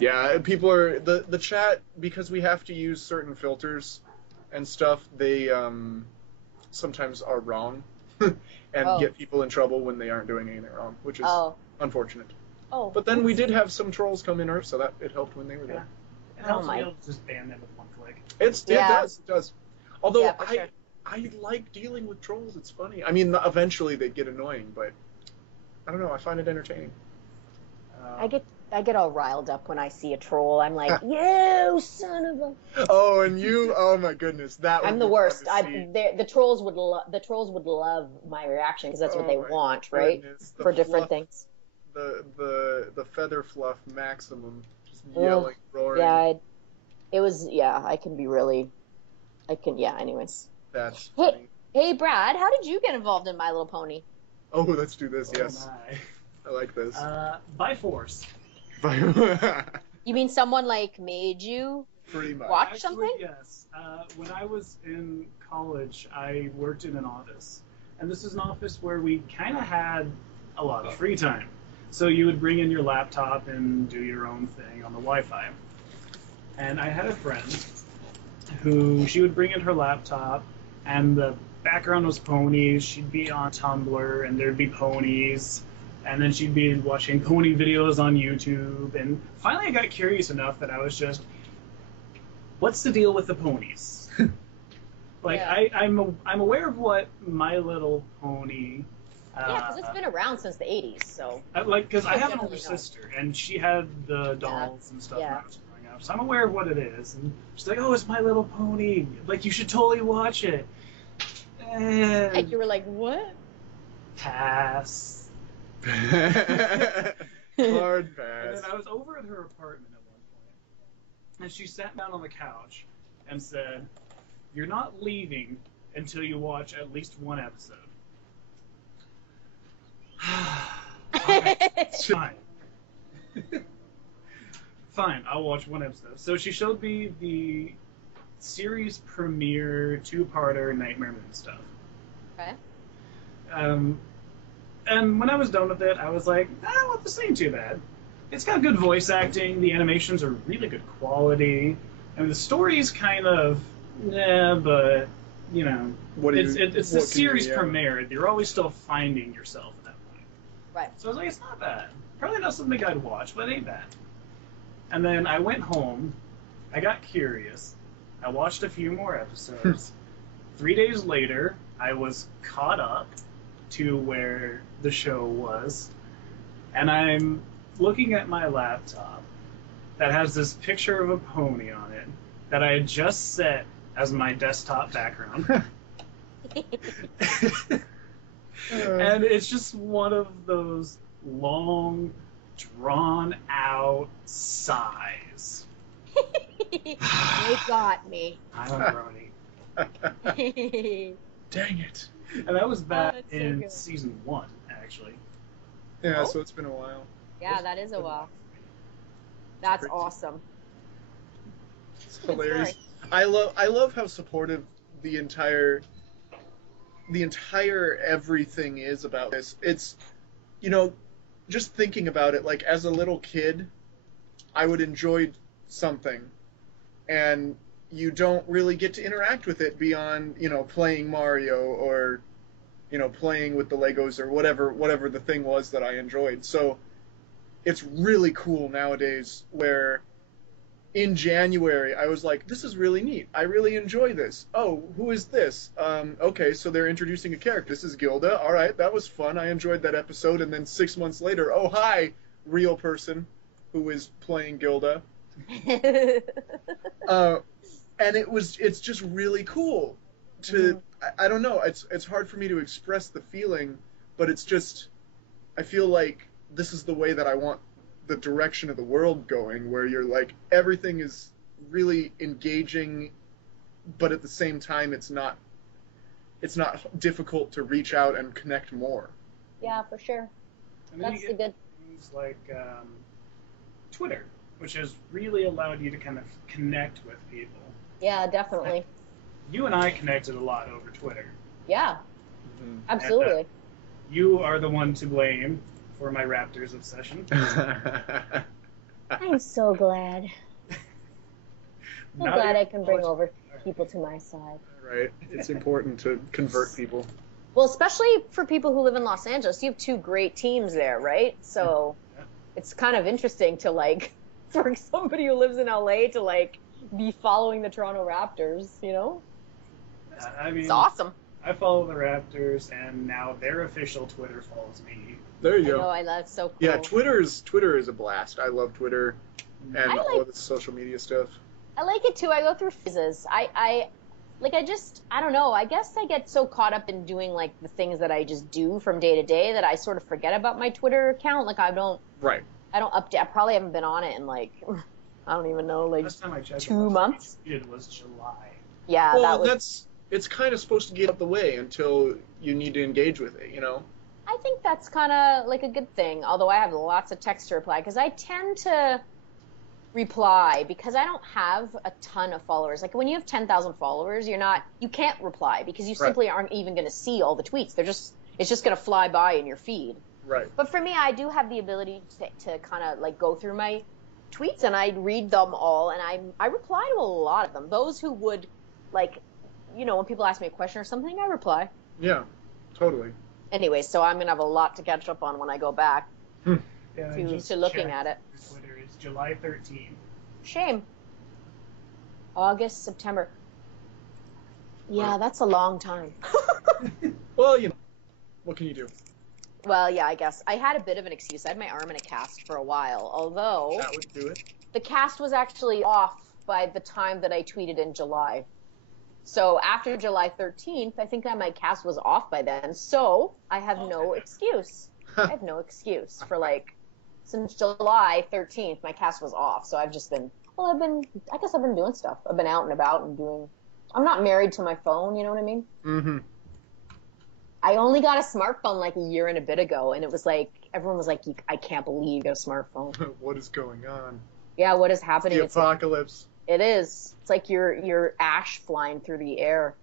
Yeah, people are... The chat, because we have to use certain filters and stuff, they sometimes are wrong and get people in trouble when they aren't doing anything wrong, which is unfortunate. Oh. But then we did have some trolls come in, so that it helped when they were there. It helps to be able to just ban them with one click. It does. Although yeah, sure. I like dealing with trolls. It's funny. I mean, eventually they get annoying, but I don't know. I find it entertaining. I get all riled up when I see a troll. I'm like, you son of a... Oh, and you, oh my goodness, that I'm the worst. The trolls would love my reaction because that's what they want, right? For different things. The feather fluff maximum, just yelling, roaring. Yeah, anyways. That's funny. Hey, Brad, how did you get involved in My Little Pony? Oh, let's do this, yes. My. I like this. By force. You mean someone, like, made you pretty much watch something? Yes. When I was in college, I worked in an office. And this is an office where we kind of had a lot of free time. So you would bring in your laptop and do your own thing on the Wi-Fi. And I had a friend who, she would bring in her laptop, and the background was ponies. She'd be on Tumblr, and there'd be ponies. And then she'd be watching pony videos on YouTube. And finally I got curious enough that I was just, what's the deal with the ponies? I'm aware of what My Little Pony... yeah, because it's been around since the 80s, so... Because I have an older sister, and she had the dolls and stuff when I was growing up, so I'm aware of what it is. And she's like, oh, it's My Little Pony. Like, you should totally watch it. And you were like, what? Pass. Hard pass. And then I was over at her apartment at one point, and she sat down on the couch and said, you're not leaving until you watch at least one episode. Fine. Fine, I'll watch one episode. So she showed me the series premiere 2-parter Nightmare Moon stuff. Okay. And when I was done with it, I was like, well, this ain't too bad. It's got good voice acting, the animations are really good quality, and the story's kind of, but, you know, it's the series premiere. You're always still finding yourself at that point. Right. So I was like, it's not bad. Probably not something I'd watch, but it ain't bad. And then I went home, I got curious, I watched a few more episodes. 3 days later, I was caught up to where the show was, and I'm looking at my laptop that has this picture of a pony on it that I had just set as my desktop background. And it's just one of those long, drawn-out sighs. You got me. I'm a brony. Dang it. And that was back so in good. season 1, actually. Yeah, so it's been a while. Yeah, that is a while. That's awesome. It's hilarious. I love how supportive the entire everything is about this. It's, you know, just thinking about it, like, as a little kid, I would enjoy something, and you don't really get to interact with it beyond, you know, playing Mario or, you know, playing with the Legos or whatever the thing was that I enjoyed. So it's really cool nowadays where in January I was like, this is really neat. I really enjoy this. Oh, who is this? Okay, so they're introducing a character. This is Gilda. All right, that was fun. I enjoyed that episode. And then 6 months later, oh, hi, real person who is playing Gilda. And it's just really cool to, I don't know, it's hard for me to express the feeling, but it's just, I feel like this is the way that I want the direction of the world going, where you're like, everything is really engaging, but at the same time it's not difficult to reach out and connect more. Yeah, for sure. And then That's you the get good. things like Twitter, which has really allowed you to kind of connect with people. Yeah, definitely. You and I connected a lot over Twitter. Yeah, Mm-hmm. absolutely. And, you are the one to blame for my Raptors obsession. I'm so glad. I'm Not glad your I can bring fault. over people to my side. Right. It's important to convert people. Well, especially for people who live in Los Angeles, you have two great teams there, right? So Yeah. it's kind of interesting to, like, for somebody who lives in LA to, like, be following the Toronto Raptors, you know? I mean, It's awesome. I follow the Raptors, and now their official Twitter follows me. There you I go. know, I love it's so cool. Yeah, Twitter is a blast. I love Twitter and I all like- of the social media stuff. I like it too. I go through phases. I don't know. I guess I get so caught up in doing, like, the things that I just do from day to day that I sort of forget about my Twitter account. Like, I don't Right. update. I probably haven't been on it in, like, I don't even know, like, Last time I checked, 2 months. It was July. Yeah, Well, that was. it's kind of supposed to get out the way until you need to engage with it, you know? I think that's kind of like a good thing. Although I have lots of text to reply because I tend to reply because I don't have a ton of followers. Like when you have 10,000 followers, you can't reply because you simply aren't even going to see all the tweets. It's just going to fly by in your feed. Right. But for me, I do have the ability to kind of like go through my tweets and I read them all and I reply to a lot of them. Those who would, like, you know, when people ask me a question or something, I reply. Yeah, totally. Anyway, so I'm going to have a lot to catch up on when I go back Yeah, I to just looking checked. at it. Twitter is July 13th. Shame. August, September. Yeah, that's a long time. Well, you know, what can you do? Well, yeah, I guess. I had a bit of an excuse. I had my arm in a cast for a while, although That would do it. the cast was actually off by the time that I tweeted in July. So after July 13th, I think my cast was off by then. So I have no excuse. I have no excuse for, like, since July 13th, my cast was off. So I've just been, I guess I've been doing stuff. I've been out and about and I'm not married to my phone, you know what I mean? Mm-hmm. I only got a smartphone like a year and a bit ago, and it was like, everyone was like, I can't believe you got a smartphone. What is going on? Yeah, what is happening? The It's like, apocalypse. it is. It's like your ash flying through the air.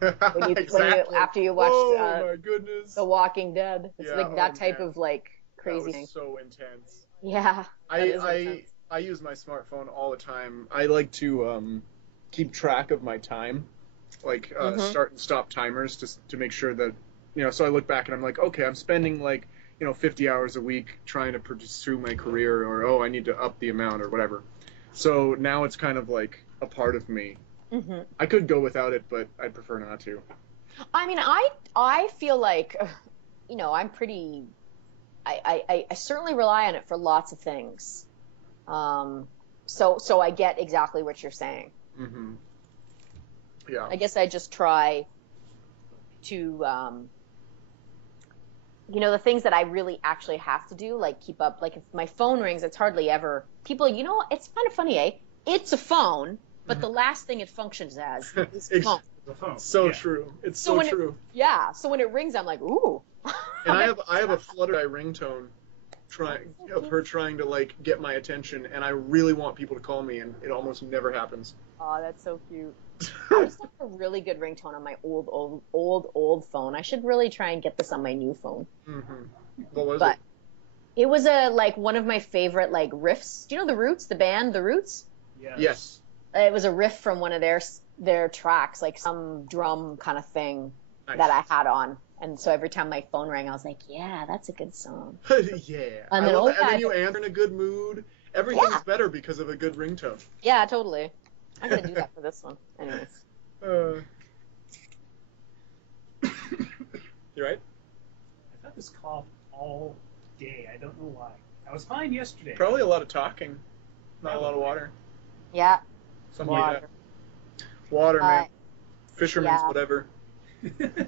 Exactly. After you watched oh my goodness. The Walking Dead. It's Yeah, like that type man. of like That crazy was thing. so intense. Yeah. that is intense. I use my smartphone all the time. I like to keep track of my time, like start and stop timers to make sure that, you know, so I look back and I'm like, okay, I'm spending like, you know, 50 hours a week trying to pursue my career, or, oh, I need to up the amount or whatever. So now it's kind of like a part of me. Mm-hmm. I could go without it, but I'd prefer not to. I mean, I feel like, you know, I'm pretty. I certainly rely on it for lots of things. So I get exactly what you're saying. Mm-hmm. Yeah. I guess I just try to, you know, the things that I really actually have to do, like keep up. Like if my phone rings, it's hardly ever. People, you know, it's kind of funny, eh? It's a phone, but the last thing it functions as is a phone. The phone. So Yeah. true. It's So so when true. Yeah, so when it rings, I'm like, ooh. And I have a Flutter ringtone of her trying to like get my attention, and I really want people to call me, and it almost never happens. Oh, that's so cute. I just have a really good ringtone on my old phone. I should really try and get this on my new phone. Mm-hmm. What was But it? it was like one of my favorite like riffs. Do you know the Roots, the band, the Roots? Yes. It was a riff from one of their tracks, like some drum kind of thing Nice. that I had on, And so every time my phone rang, I was like, yeah, that's a good song. Yeah. And then, and then you answer in a good mood. Everything's better because of a good ringtone. Yeah, totally. I'm going to do that for this one. Anyways. You right? I've had this cough all day. I don't know why. I was fine yesterday. Probably a lot of talking. Not a lot of water. Yeah. Something like that. Water, man. Fisherman's whatever.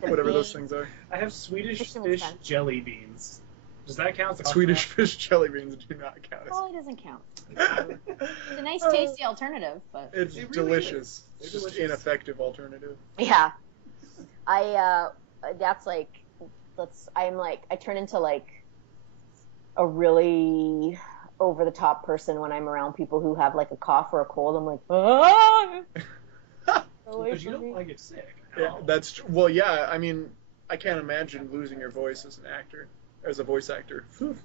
Whatever those things are. I have Swedish fish jelly beans. Does that count? Swedish fish jelly beans do not count. Well, it doesn't count. It's a nice, tasty alternative, but it's delicious. It's just ineffective alternative. Yeah. I turn into like a really over the top person when I'm around people who have like a cough or a cold. I'm like, ah! Because you don't want to get sick. Yeah, that's true. Well, yeah. I mean, I can't imagine losing your voice as an actor, as a voice actor. No,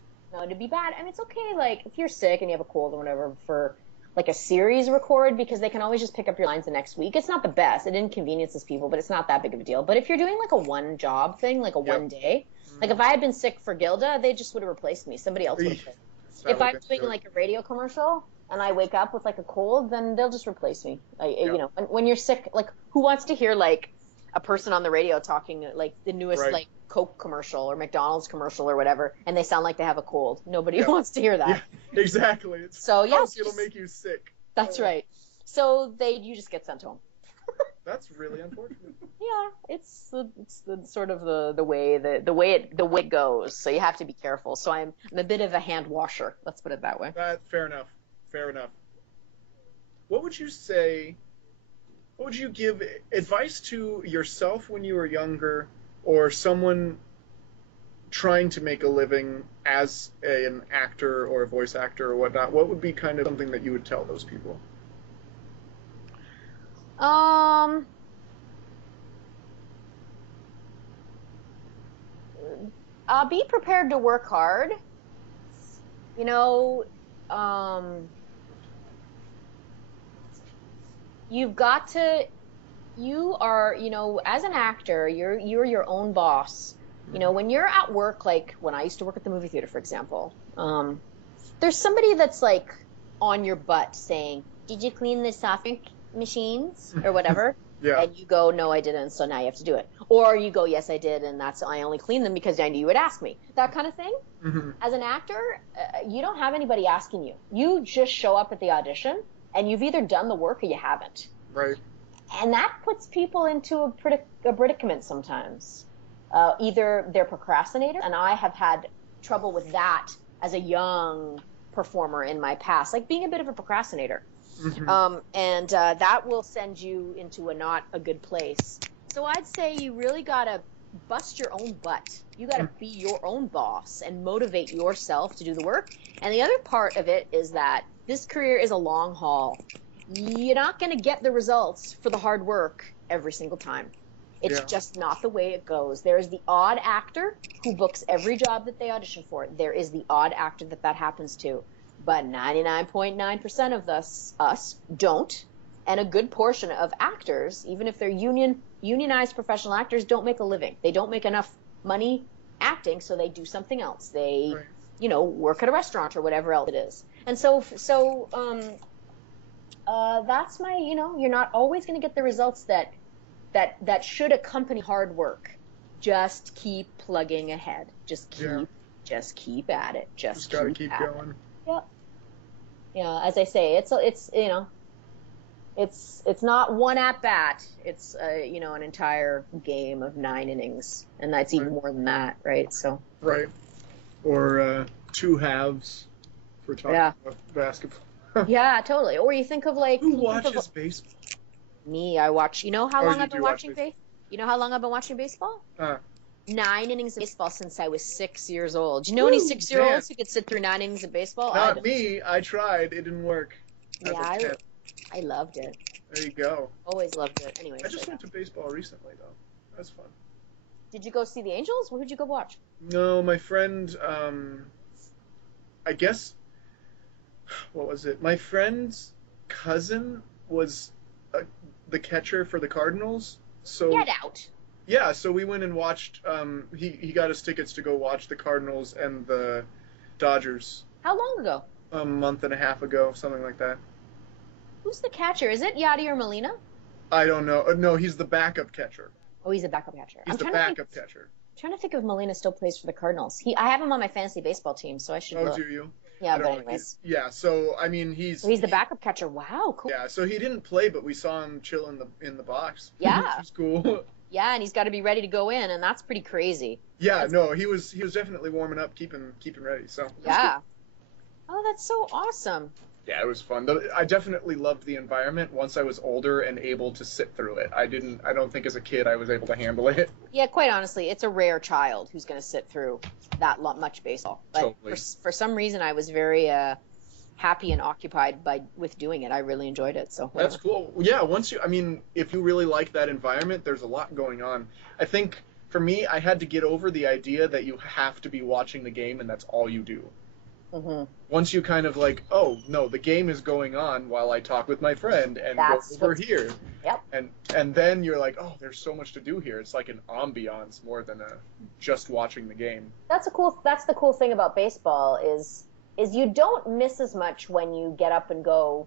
it'd be bad. I mean, it's okay, like, if you're sick and you have a cold or whatever, for, like, a series record, because they can always just pick up your lines the next week. It's not the best. It inconveniences people, but it's not that big of a deal. But if you're doing, like, a one-job thing, like a one day, like, if I had been sick for Gilda, they just would have replaced me. Somebody else would have replaced me. If I'm doing, like, a radio commercial and I wake up with, like, a cold, then they'll just replace me. You know, when you're sick, like, who wants to hear, like, a person on the radio talking, like, the newest, like, Coke commercial or McDonald's commercial or whatever, and they sound like they have a cold. Nobody wants to hear that. Yeah, exactly. So it'll make you sick. That's right. So you just get sent home. That's really unfortunate. Yeah, it's the sort of the way it goes. So you have to be careful. So I'm a bit of a hand washer. Let's put it that way. Fair enough. Fair enough. What would you say? What would you give advice to yourself when you were younger, or someone trying to make a living as an actor or a voice actor or whatnot? What would be kind of something that you would tell those people? Be prepared to work hard. You know, you've got to, you are, you know, as an actor, you're your own boss. You know, when you're at work, like when I used to work at the movie theater, for example, there's somebody that's like on your butt saying, did you clean the soft drink machines or whatever? Yeah. And you go, no, I didn't, so now you have to do it. Or you go, yes, I did, and I only cleaned them because I knew you would ask me. That kind of thing. Mm-hmm. As an actor, you don't have anybody asking you. You just show up at the audition, and you've either done the work or you haven't. Right. And that puts people into a predicament sometimes. Either they're procrastinators, and I have had trouble with that as a young performer in my past, like being a bit of a procrastinator. Mm-hmm. And that will send you into not a good place. So I'd say you really got to bust your own butt. You got to be your own boss and motivate yourself to do the work. And the other part of it is that this career is a long haul. You're not going to get the results for the hard work every single time. It's just not the way it goes. There is the odd actor who books every job that they audition for. There is the odd actor that happens to. But 99.9% of us don't. And a good portion of actors, even if they're unionized professional actors, don't make a living. They don't make enough money acting, so they do something else. They, you know, work at a restaurant or whatever else it is. And so that's my, you know, you're not always going to get the results that should accompany hard work. Just keep plugging ahead. Just keep at it. Just gotta keep going. Yep. Yeah, as I say, it's you know, it's not one at bat. It's you know, an entire game of 9 innings, and that's even more than that, right? So. Right. Or 2 halves for talking about basketball. Yeah, totally. Or you think of like who watches baseball? Me, I watch. You know how long I've been watching baseball? You know how long I've been watching baseball? 9 innings of baseball since I was 6 years old. Do you know any 6-year-olds who could sit through 9 innings of baseball? Not me. I tried. It didn't work. Yeah, I loved it. There you go. Always loved it. Anyway. I just went to baseball recently, though. That's fun. Did you go see the Angels? Who'd you go watch? No, my friend, I guess, what was it? My friend's cousin was the catcher for the Cardinals. So get out. Yeah, so we went and watched. He got us tickets to go watch the Cardinals and the Dodgers. How long ago? A month and a half ago, something like that. Who's the catcher? Is it Yadier Molina? I don't know. No, he's the backup catcher. Oh, he's a backup catcher. He's the backup catcher. I'm trying to think if Molina still plays for the Cardinals. I have him on my fantasy baseball team, so I should look. Do you? Yeah, but anyways. Yeah, so I mean he's the backup catcher. Wow, cool. Yeah, so he didn't play, but we saw him chill in the box. Yeah. Which was cool. Yeah, and he's got to be ready to go in, and that's pretty crazy. Yeah, no, he was definitely warming up, keeping ready. So yeah. Oh, that's so awesome. Yeah, it was fun. I definitely loved the environment once I was older and able to sit through it. I don't think as a kid I was able to handle it. Yeah, quite honestly, it's a rare child who's going to sit through that much baseball. But totally. For some reason, I was very happy and occupied with doing it. I really enjoyed it. So whatever. That's cool. Yeah, if you really like that environment, there's a lot going on. I think for me, I had to get over the idea that you have to be watching the game and that's all you do. Mm-hmm. Once you kind of like, oh no, the game is going on while I talk with my friend and go over here. Yep. And then you're like, oh, there's so much to do here. It's like an ambiance more than just watching the game. That's the cool thing about baseball is you don't miss as much when you get up and go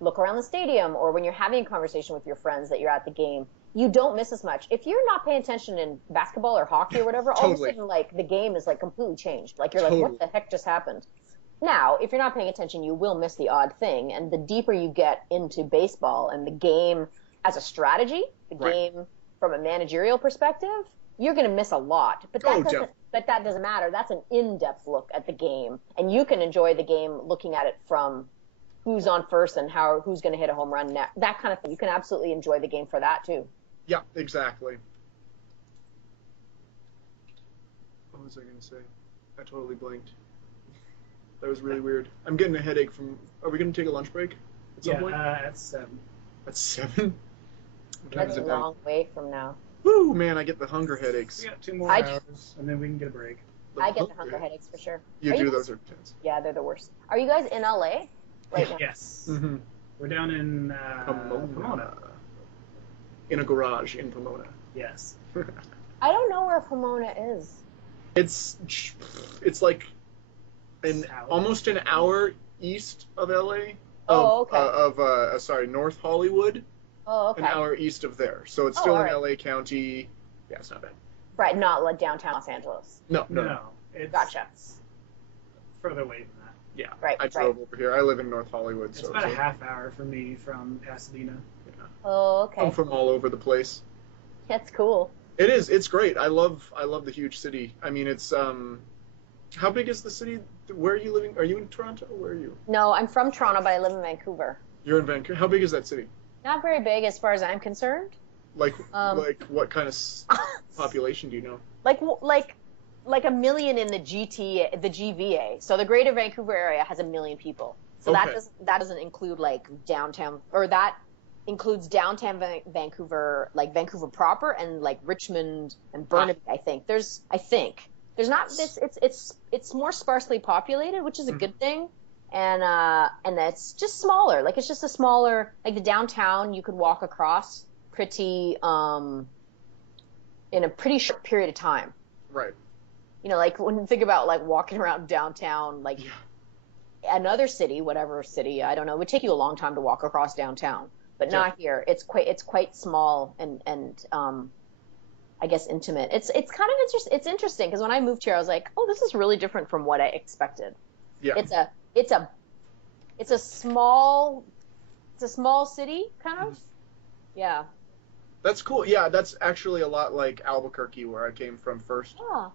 look around the stadium or when you're having a conversation with your friends that you're at the game. You don't miss as much. If you're not paying attention in basketball or hockey or whatever, all of a sudden, like, the game is, like, completely changed. Like, you're like, what the heck just happened? Now, if you're not paying attention, you will miss the odd thing. And the deeper you get into baseball and the game as a strategy, the game from a managerial perspective, you're going to miss a lot. But that doesn't matter. That's an in-depth look at the game. And you can enjoy the game looking at it from who's on first and who's going to hit a home run next. That kind of thing. You can absolutely enjoy the game for that, too. Yeah, exactly. What was I going to say? I totally blanked. That was really weird. I'm getting a headache from... Are we going to take a lunch break at some point? At 7. At 7? That's a long way from now. Woo, man, I get the hunger headaches. We got 2 more hours, and then we can get a break. I get the hunger headaches for sure. You do? Those are intense. Yeah, they're the worst. Are you guys in LA right now? Yes. Mm-hmm. We're down in Pomona. In a garage in Pomona. Yes. I don't know where Pomona is. It's like almost an hour east of LA. Oh, okay. Sorry, North Hollywood. Oh, okay. An hour east of there. So it's still in LA County. Yeah, it's not bad. Right, not like downtown Los Angeles. No. It's gotcha. Further away than that. Yeah. Right. I drove over here. I live in North Hollywood. It's about a half hour for me from Pasadena. Yeah. Oh, okay. I'm from all over the place. That's cool. It is. It's great. I love the huge city. I mean, it's how big is the city? Where are you living? Are you in Toronto? Where are you? No, I'm from Toronto, but I live in Vancouver. You're in Vancouver. How big is that city? Not very big as far as I'm concerned. Like what kind of population do you know? Like a million in the GVA. So the Greater Vancouver area has 1 million people. So that doesn't include like downtown, or that includes downtown Vancouver, like Vancouver proper, and like Richmond and Burnaby. I think there's not this. It's more sparsely populated, which is a good thing. And it's just smaller. Like, it's just a smaller, like the downtown you could walk across pretty, in a pretty short period of time. Right. You know, like when you think about like walking around downtown, like another city, whatever city, I don't know, it would take you a long time to walk across downtown, but not here. It's quite small and I guess intimate. It's kind of it's interesting because when I moved here, I was like, oh, this is really different from what I expected. Yeah. It's a small city, kind of. Yeah. That's cool. Yeah, that's actually a lot like Albuquerque, where I came from first. Oh.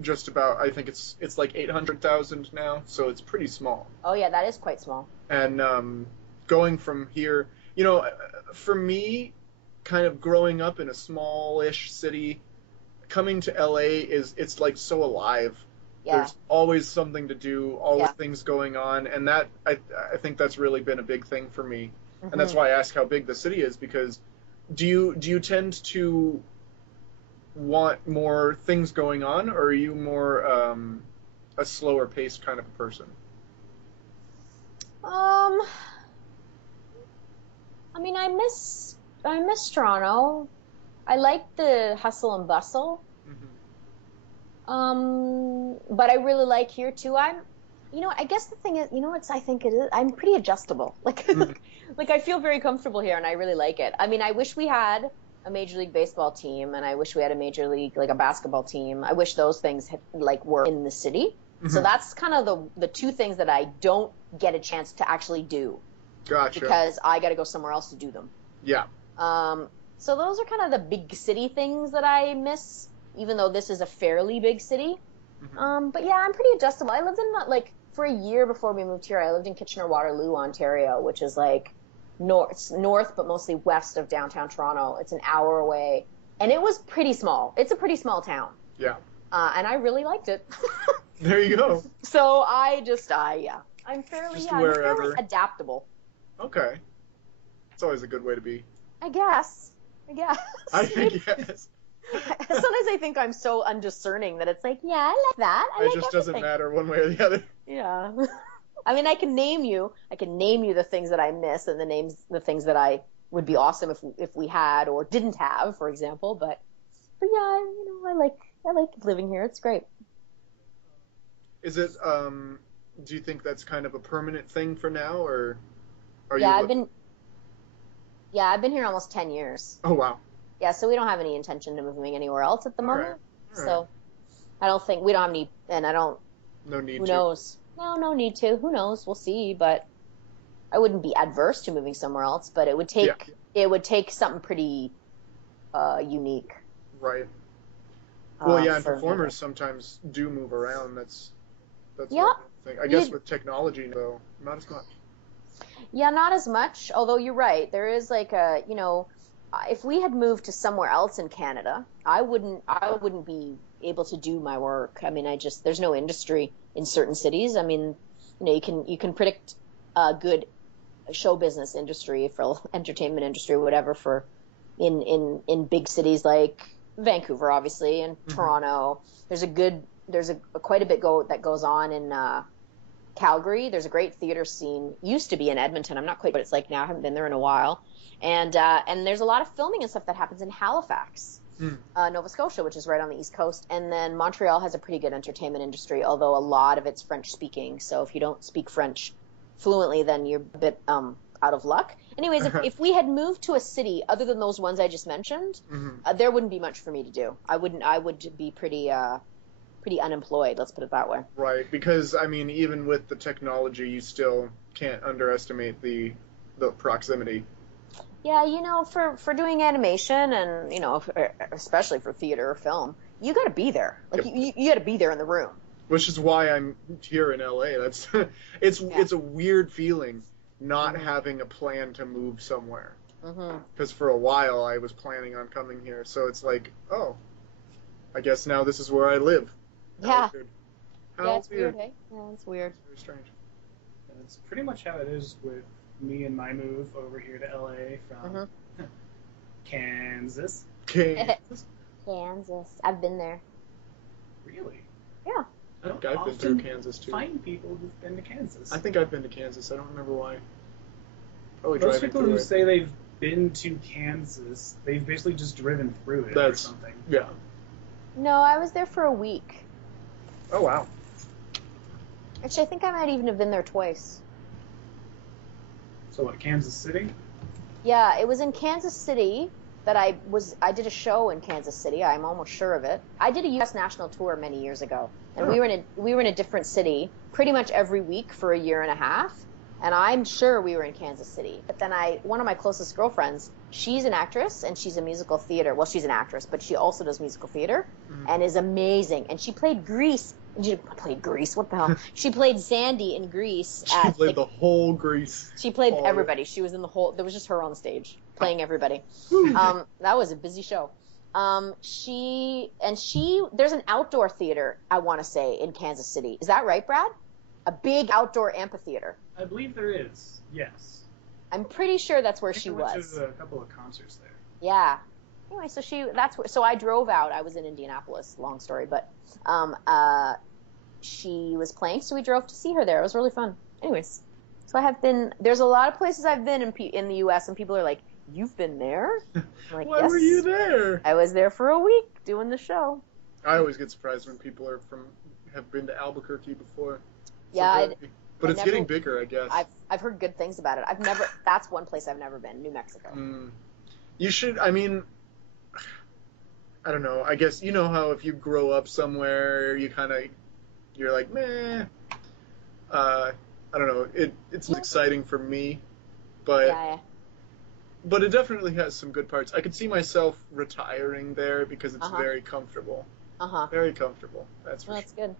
Just about, I think it's like 800,000 now, so it's pretty small. Oh yeah, that is quite small. And going from here, you know, for me, kind of growing up in a smallish city, coming to LA it's like so alive. Yeah. There's always something to do, always things going on, and that I think that's really been a big thing for me. Mm-hmm. And that's why I ask how big the city is, because do you tend to want more things going on, or are you more a slower paced kind of a person? I mean, I miss Toronto. I like the hustle and bustle. But I really like here too. I guess the thing is, I think it is, I'm pretty adjustable. Like, like I feel very comfortable here and I really like it. I mean, I wish we had a Major League Baseball team and I wish we had a Major League, like a basketball team. I wish those things had, like, were in the city. So that's kind of the two things that I don't get a chance to actually do. Gotcha. Because I got to go somewhere else to do them. Yeah. So those are kind of the big city things that I miss, even though this is a fairly big city. But yeah, I'm pretty adjustable. I lived in, like, for a year before we moved here, I lived in Kitchener-Waterloo, Ontario, which is like north, but mostly west of downtown Toronto. It's an hour away. And it was pretty small. It's a pretty small town. Yeah. And I really liked it. There you go. So I'm fairly adaptable. Okay. It's always a good way to be. I guess. I guess. Sometimes I think I'm so undiscerning that it's like, yeah, I like that. It just doesn't matter one way or the other. Yeah. I mean, I can name you the things that I miss and the things that I would be awesome if we had or didn't have, for example. But yeah, I like living here. It's great. Is it? Do you think that's kind of a permanent thing for now, or are yeah, you? I've been here almost 10 years. Oh wow. Yeah, so we don't have any intention of moving anywhere else at the moment. All right. So I don't think we don't have any, and I don't. No need. Who knows? No need to. Who knows? We'll see. But I wouldn't be adverse to moving somewhere else. But it would take something pretty unique. Right. Well, yeah, and performers sometimes do move around. That's yeah. Thing. I guess with technology, though, not as much. Yeah, not as much. Although you're right, there is like a if we had moved to somewhere else in Canada, I wouldn't be able to do my work. I mean, there's no industry in certain cities. I mean, you can predict a good show business industry for entertainment industry or whatever for in big cities like Vancouver, obviously, and Toronto. There's quite a bit that goes on in Calgary. There's a great theater scene. Used to be in Edmonton. I'm not quite, but it's like now. I haven't been there in a while. And there's a lot of filming and stuff that happens in Halifax, Nova Scotia, which is right on the East Coast. And then Montreal has a pretty good entertainment industry, although a lot of it's French speaking. So if you don't speak French fluently, then you're a bit out of luck. Anyways, if we had moved to a city other than those ones I just mentioned, there wouldn't be much for me to do. I would be pretty unemployed, let's put it that way. Right, because I mean, even with the technology, you still can't underestimate the proximity. Yeah, for doing animation and, especially for theater or film, you got to be there. Like, you got to be there in the room. Which is why I'm here in LA. That's it's a weird feeling not having a plan to move somewhere. Because for a while I was planning on coming here, so it's like, oh, I guess now this is where I live. Yeah. It's weird, hey? Yeah, it's weird. It's very strange. And it's pretty much how it is with me and my move over here to LA from Kansas. Kansas. I've been there. Really? Yeah. I think I've been through Kansas too. Find people who've been to Kansas. I think I've been to Kansas. I don't remember why. Probably most people who say they've been to Kansas, they've basically just driven through it or something. Yeah. No, I was there for a week. Oh wow. Actually, I think I might even have been there twice. So what, Kansas City? Yeah, it was in Kansas City that I did a show in Kansas City. I'm almost sure of it. I did a U.S. national tour many years ago, and we were in a different city pretty much every week for a year and a half. And I'm sure we were in Kansas City. But then one of my closest girlfriends, she's an actress and she's a musical theater. Well, she's an actress, but she also does musical theater and is amazing. And she played Grease. What the hell? She played Sandy in Grease. She played the whole Grease. She played everybody. She was in the whole. There was just her on stage playing everybody. That was a busy show. There's an outdoor theater, I want to say, in Kansas City. Is that right, Brad? A big outdoor amphitheater. I believe there is, yes. I'm pretty sure that's where she was. I went to a couple of concerts there. Yeah. Anyway, so I drove out. I was in Indianapolis, long story, but she was playing, so we drove to see her there. It was really fun. Anyways, So I have been. There's a lot of places I've been in the U.S. and people are like, "You've been there?" I'm like, Why yes. were you there? I was there for a week doing the show. I always get surprised when people have been to Albuquerque before. Yeah, but it's getting bigger, I guess. I've heard good things about it. I've never. That's one place I've never been. New Mexico. You should. I mean, I don't know. I guess you know how if you grow up somewhere, you're like, meh. I don't know. It's exciting for me, but but it definitely has some good parts. I could see myself retiring there because it's very comfortable. Very comfortable. That's for sure. That's good.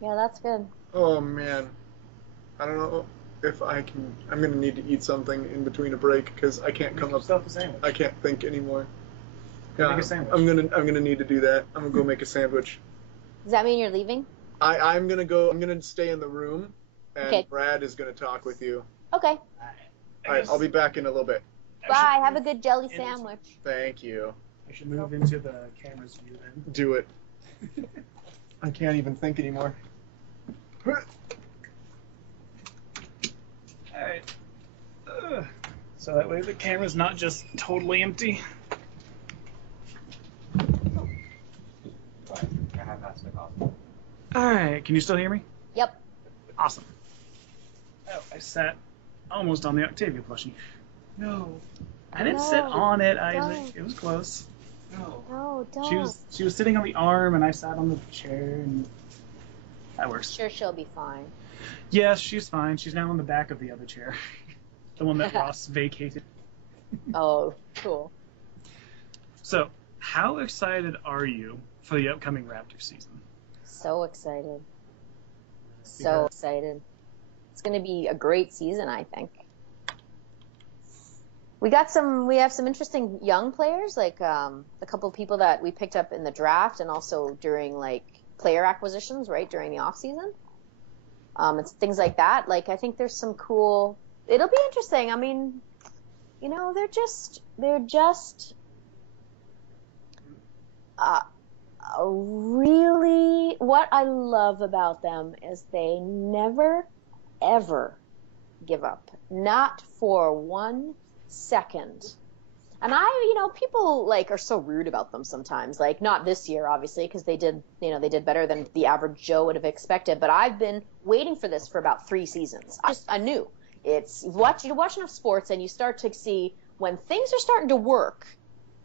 Yeah, that's good. Oh man, I don't know if I can. I'm gonna need to eat something in between a break because I can't come up. Yourself a sandwich. I can't think anymore. Yeah, make a sandwich. I'm gonna need to do that. I'm gonna go make a sandwich. Does that mean you're leaving? I'm gonna stay in the room, and Brad is gonna talk with you. Okay. All right, I'll be back in a little bit. Bye. Have a good jelly sandwich. Thank you. I should move into the camera's view then. Do it. I can't even think anymore. Alright. So that way the camera's not just totally empty. Alright, can you still hear me? Yep. Awesome. Oh, I sat almost on the Octavia plushie. No. I didn't sit on it, Isaac. Don't. It was close. No, don't. She was sitting on the arm and I sat on the chair and that works. Sure, she'll be fine. Yes, she's fine. She's now on the back of the other chair. The one that Ross vacated. Oh, cool. So, how excited are you for the upcoming Raptors season? So excited. So excited. It's going to be a great season, I think. We have some interesting young players, like a couple of people that we picked up in the draft and also during like player acquisitions, right, during the off season. It's things like that. Like I think there's some cool. It'll be interesting. I mean, you know, they're just really what I love about them is they never ever give up, not for 1 second. And people like are so rude about them sometimes. Like not this year, obviously, because they did better than the average Joe would have expected. But I've been waiting for this for about 3 seasons. I knew you watch enough sports and you start to see when things are starting to work.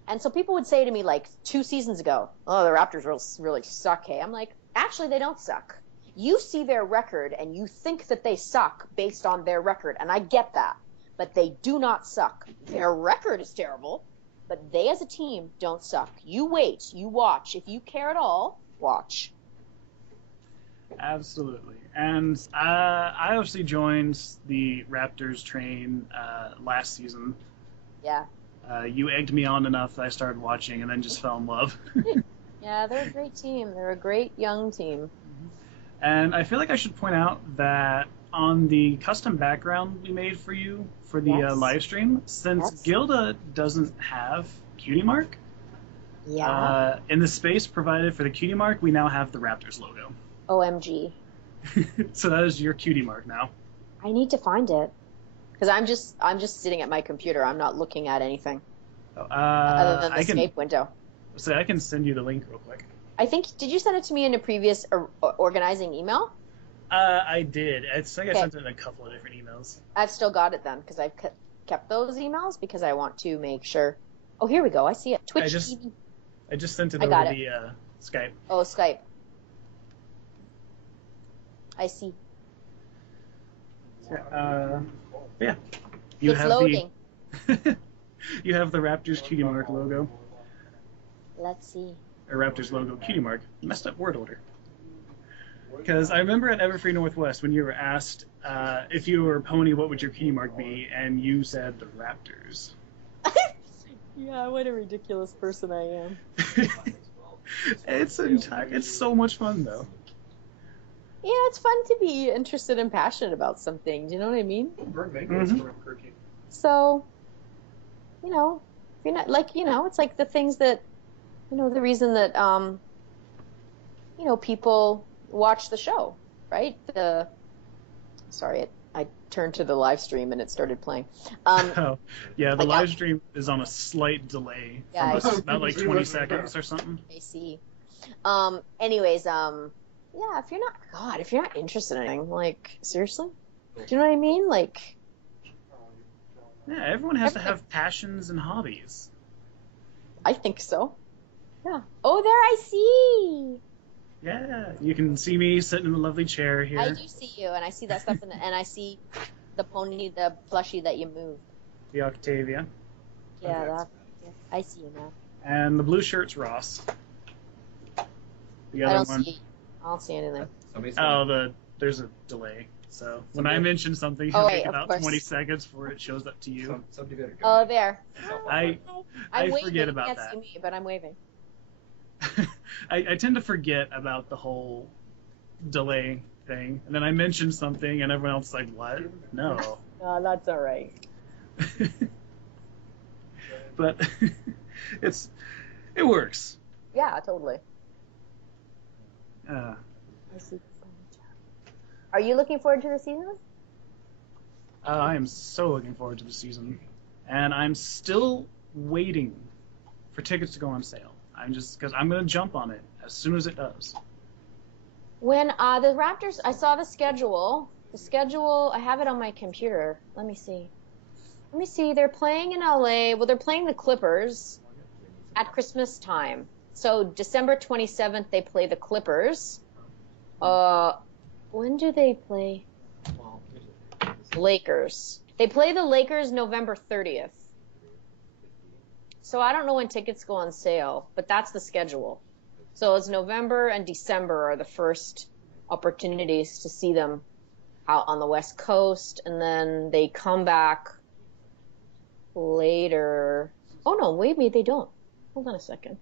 And so people would say to me like 2 seasons ago, "Oh, the Raptors really suck." Hey, I'm like, actually, they don't suck. You see their record and you think that they suck based on their record, and I get that. But they do not suck. Their record is terrible, but they as a team don't suck. You wait, you watch. If you care at all, watch. Absolutely. And I obviously joined the Raptors train last season. Yeah. You egged me on enough that I started watching and then just fell in love. Yeah, they're a great team. They're a great young team. And I feel like I should point out that on the custom background we made for you for the live stream, since Gilda doesn't have Cutie Mark, in the space provided for the Cutie Mark, we now have the Raptors logo. OMG. So that is your Cutie Mark now. I need to find it. Because I'm just sitting at my computer. I'm not looking at anything. Other than the Skype window. So I can send you the link real quick. I think, did you send it to me in a previous organizing email? I did. I think I sent it in a couple of different emails. I've still got it then, because I've kept those emails because I want to make sure. Oh, here we go. I see it. Twitch TV. I just sent it over the Skype. Oh, Skype. I see. Yeah. It's loading. You have the Raptors Cutie Mark logo. Let's see. Or Raptors logo Cutie Mark. Messed up word order. Because I remember at Everfree Northwest when you were asked if you were a pony, what would your Cutie Mark be? And you said the Raptors. Yeah, what a ridiculous person I am. It's so much fun though. Yeah, it's fun to be interested and passionate about something. Do you know what I mean? So, if you're not like, it's like the things that, the reason that, people watch the show, right? Sorry, I turned to the live stream and it started playing. Oh, yeah, the live stream is on a slight delay. Yeah, From about like 20 seconds or something. I see. Anyways, yeah, if you're not interested in anything, like, seriously? Do you know what I mean? Like... Yeah, everyone has to have passions and hobbies. I think so. Yeah. Oh, there I see! Yeah, you can see me sitting in a lovely chair here. I do see you, and I see that stuff, and I see the pony, the plushie that you moved. The Octavia. Yeah, I see you now. And the blue shirt's Ross. The I other don't one. I don't see anything. There's a delay. So when I mention something, it'll take about 20 seconds before it shows up to you. Somebody better go. Oh, there. I I'm forget about you can't that. see me, but I'm waving. I tend to forget about the whole delay thing, and then I mention something, and everyone else is like, "What? No." That's all right. But it works. Yeah, totally. I see. Are you looking forward to the season? I am so looking forward to the season, and I'm still waiting for tickets to go on sale. Because I'm going to jump on it as soon as it does. When the Raptors, I saw the schedule. The schedule, I have it on my computer. Let me see. They're playing in LA. Well, they're playing the Clippers at Christmas time. So December 27th, they play the Clippers. When do they play? Lakers. They play the Lakers November 30th. So I don't know when tickets go on sale, but that's the schedule. So it's November and December are the first opportunities to see them out on the West Coast, and then they come back later. Oh no, wait, maybe they don't. Hold on a second.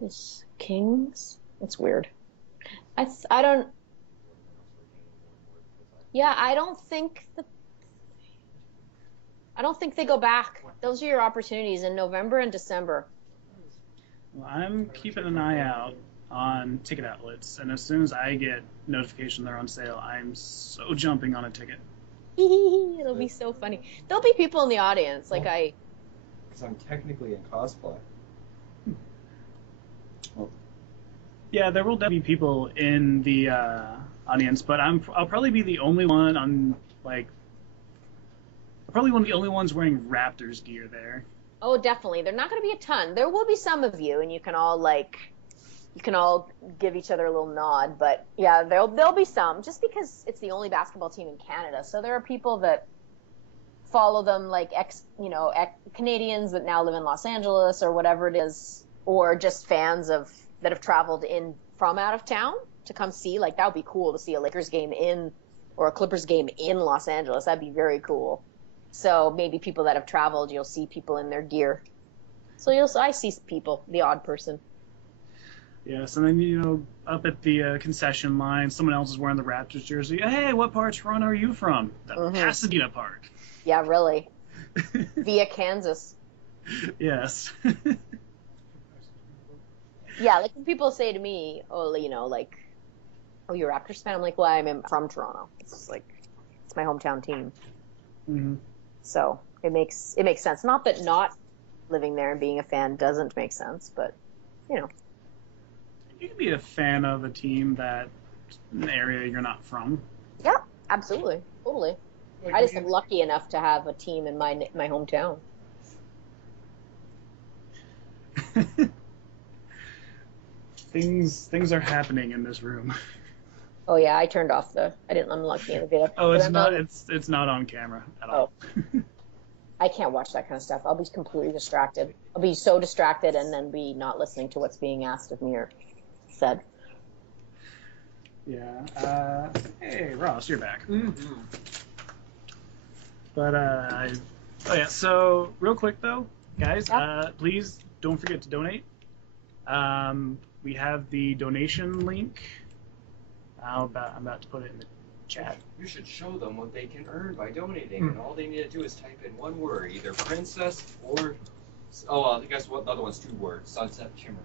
This Kings? That's weird. I don't. Yeah, I don't think they go back. Those are your opportunities in November and December. Well, I'm keeping an eye out on ticket outlets, and as soon as I get notification they're on sale, I'm so jumping on a ticket. It'll be so funny. There'll be people in the audience, like Because I'm technically in cosplay. Yeah, there will definitely be people in the audience, but I'll probably be the only one on, like, probably one of the only ones wearing Raptors gear there. Oh, definitely. They're not going to be a ton. There will be some of you, and you can all give each other a little nod. But yeah, there'll be some, just because it's the only basketball team in Canada. So there are people that follow them, like Canadians that now live in Los Angeles or whatever it is, or just fans that have traveled in from out of town to come see. Like, that would be cool to see a Lakers game or a Clippers game in Los Angeles. That'd be very cool. So maybe people that have traveled, you'll see people in their gear. So I see people, the odd person. Yes, and then, up at the concession line, someone else is wearing the Raptors jersey. Hey, what part of Toronto are you from? The Pasadena part. Yeah, really. Via Kansas. Yes. Yeah, like when people say to me, oh, you're a Raptors fan? I'm like, well, I'm from Toronto. It's my hometown team. Mm-hmm. So it makes sense. Not that not living there and being a fan doesn't make sense, but you can be a fan of a team an area you're not from. Yeah, absolutely, totally. I just am lucky enough to have a team in my hometown. Things are happening in this room. Oh yeah, I turned off I didn't unlock the elevator. Oh, it's not on camera at all. I can't watch that kind of stuff. I'll be completely distracted. I'll be so distracted and then be not listening to what's being asked of me or said. Yeah. Hey, Ross, you're back. Mm-hmm. But so real quick though, guys, please don't forget to donate. We have the donation link. I'm about to put it in the chat. You should show them what they can earn by donating, and all they need to do is type in one word, either princess or I guess what the other one's 2 words, sunset shimmer.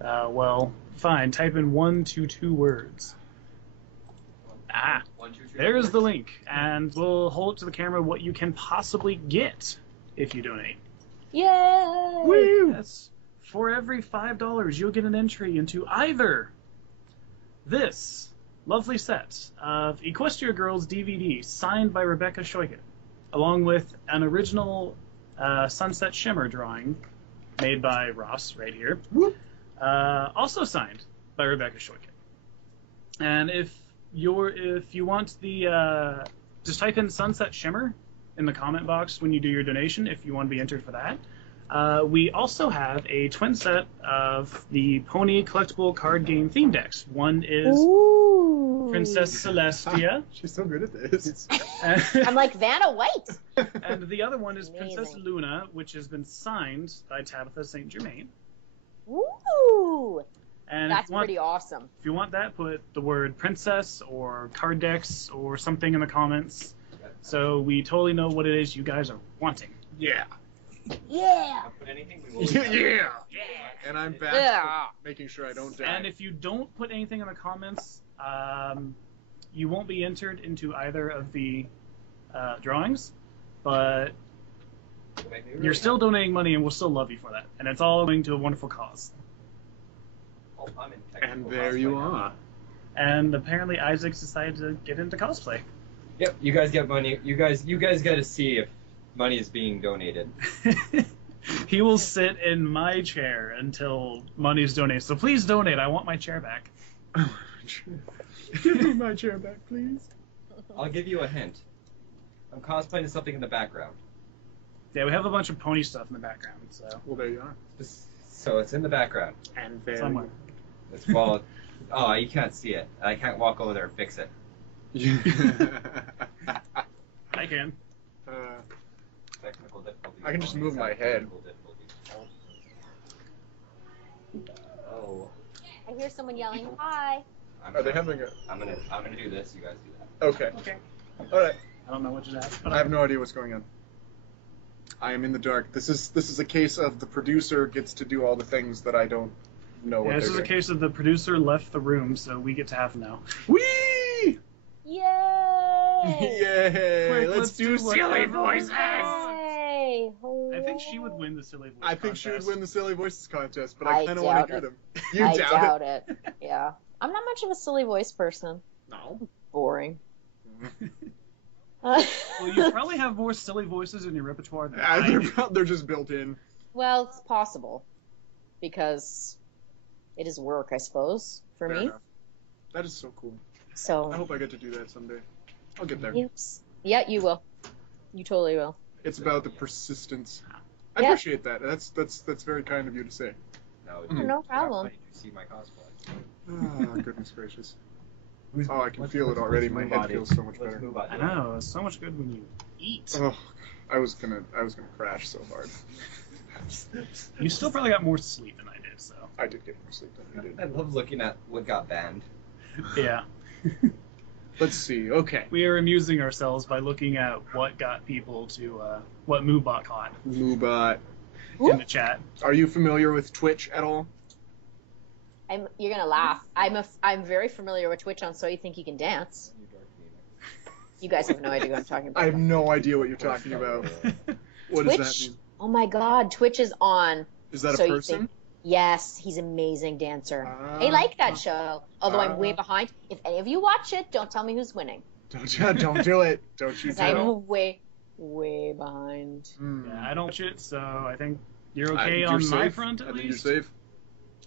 Well, fine. Type in 122 words. Ah, 1, 2, 3, there's 4. the link, and we'll hold to the camera what you can possibly get if you donate. Yay! Woo! Yes. For every $5, you'll get an entry into either this lovely set of Equestria Girls DVD signed by Rebecca Shoikin, along with an original Sunset Shimmer drawing made by Ross right here, also signed by Rebecca Shoikin. And if you want the just type in Sunset Shimmer in the comment box when you do your donation if you want to be entered for that. We also have a twin set of the Pony collectible card game theme decks. One is Princess Celestia. She's so good at this. I'm like Vanna White. And the other one is Amazing. Princess Luna, which has been signed by Tabitha St. Germain. Ooh, And that's pretty awesome. If you want that, put the word princess or card decks or something in the comments, so we totally know what it is you guys are wanting. Yeah. Yeah. Put anything we will. Yeah. And I'm back for making sure I don't die. And if you don't put anything in the comments, you won't be entered into either of the drawings, but you're still donating money and we'll still love you for that. And it's all going to a wonderful cause. Oh, I'm in And technical there you cosplay now. are. And apparently Isaac's decided to get into cosplay. Yep, you guys get money. You guys got to see if money is being donated. He will sit in my chair until money is donated. So please donate. I want my chair back. Give me my chair back, please. I'll give you a hint. I'm cosplaying something in the background. Yeah, we have a bunch of pony stuff in the background, so Well, there you are. So it's in the background. And there somewhere. It's well. Oh, you can't see it. I can't walk over there and fix it. I can. Technical difficulties. I can just move my head. Technical difficulties. Oh. I hear someone yelling, "Hi!" Are they having a... I'm gonna do this. You guys do that. Okay. Okay. Alright. I don't know what just happened. But I have no idea what's going on. I am in the dark. This is a case of the producer gets to do all the things that I don't know what Yeah, this they're is a case of the producer left the room, so we get to have them now. Whee! Yay! Yay! Quick, let's do what silly everyone voices! Yay! I think she would win the silly voice I think she would contest. win the silly voices contest, but I I kind of want doubt to hear it. them. You I doubt, doubt it. Yeah. I'm not much of a silly voice person. No. Boring. Well, you probably have more silly voices in your repertoire than I do. They're just built in. Well, it's possible. Because it is work, I suppose, for Fair me. enough. That is so cool. So. I hope I get to do that someday. I'll get there. Oops. Yeah, you will. You totally will. It's about the persistence. I Yeah. appreciate that. That's very kind of you to say. No, No problem. Did you see my cosplay? Oh, goodness gracious. Oh, I can feel it already. My head feels so much better. I know, it's so much good when you eat. Oh, I was gonna crash so hard. You still probably got more sleep than I did, so. I did get more sleep than you I did. love looking at what got banned. Yeah. Let's see. Okay. We are amusing ourselves by looking at what got people to, what Moobot caught Moobot. in the chat. Are you familiar with Twitch at all? You're gonna laugh. I'm very familiar with Twitch on So You Think You Can Dance. You guys have no idea what I'm talking about. I have no idea what you're talking about. What does that Twitch? mean? Oh my God, Twitch is on. Is that So a You person? Think- Yes, he's an amazing dancer. I like that show. Although I'm way behind. If any of you watch it, don't tell me who's winning. Don't do it. Don't you Because do it. I'm way behind. Yeah, I don't watch it, so I think you're okay You're on my safe. front I at think least. you're safe.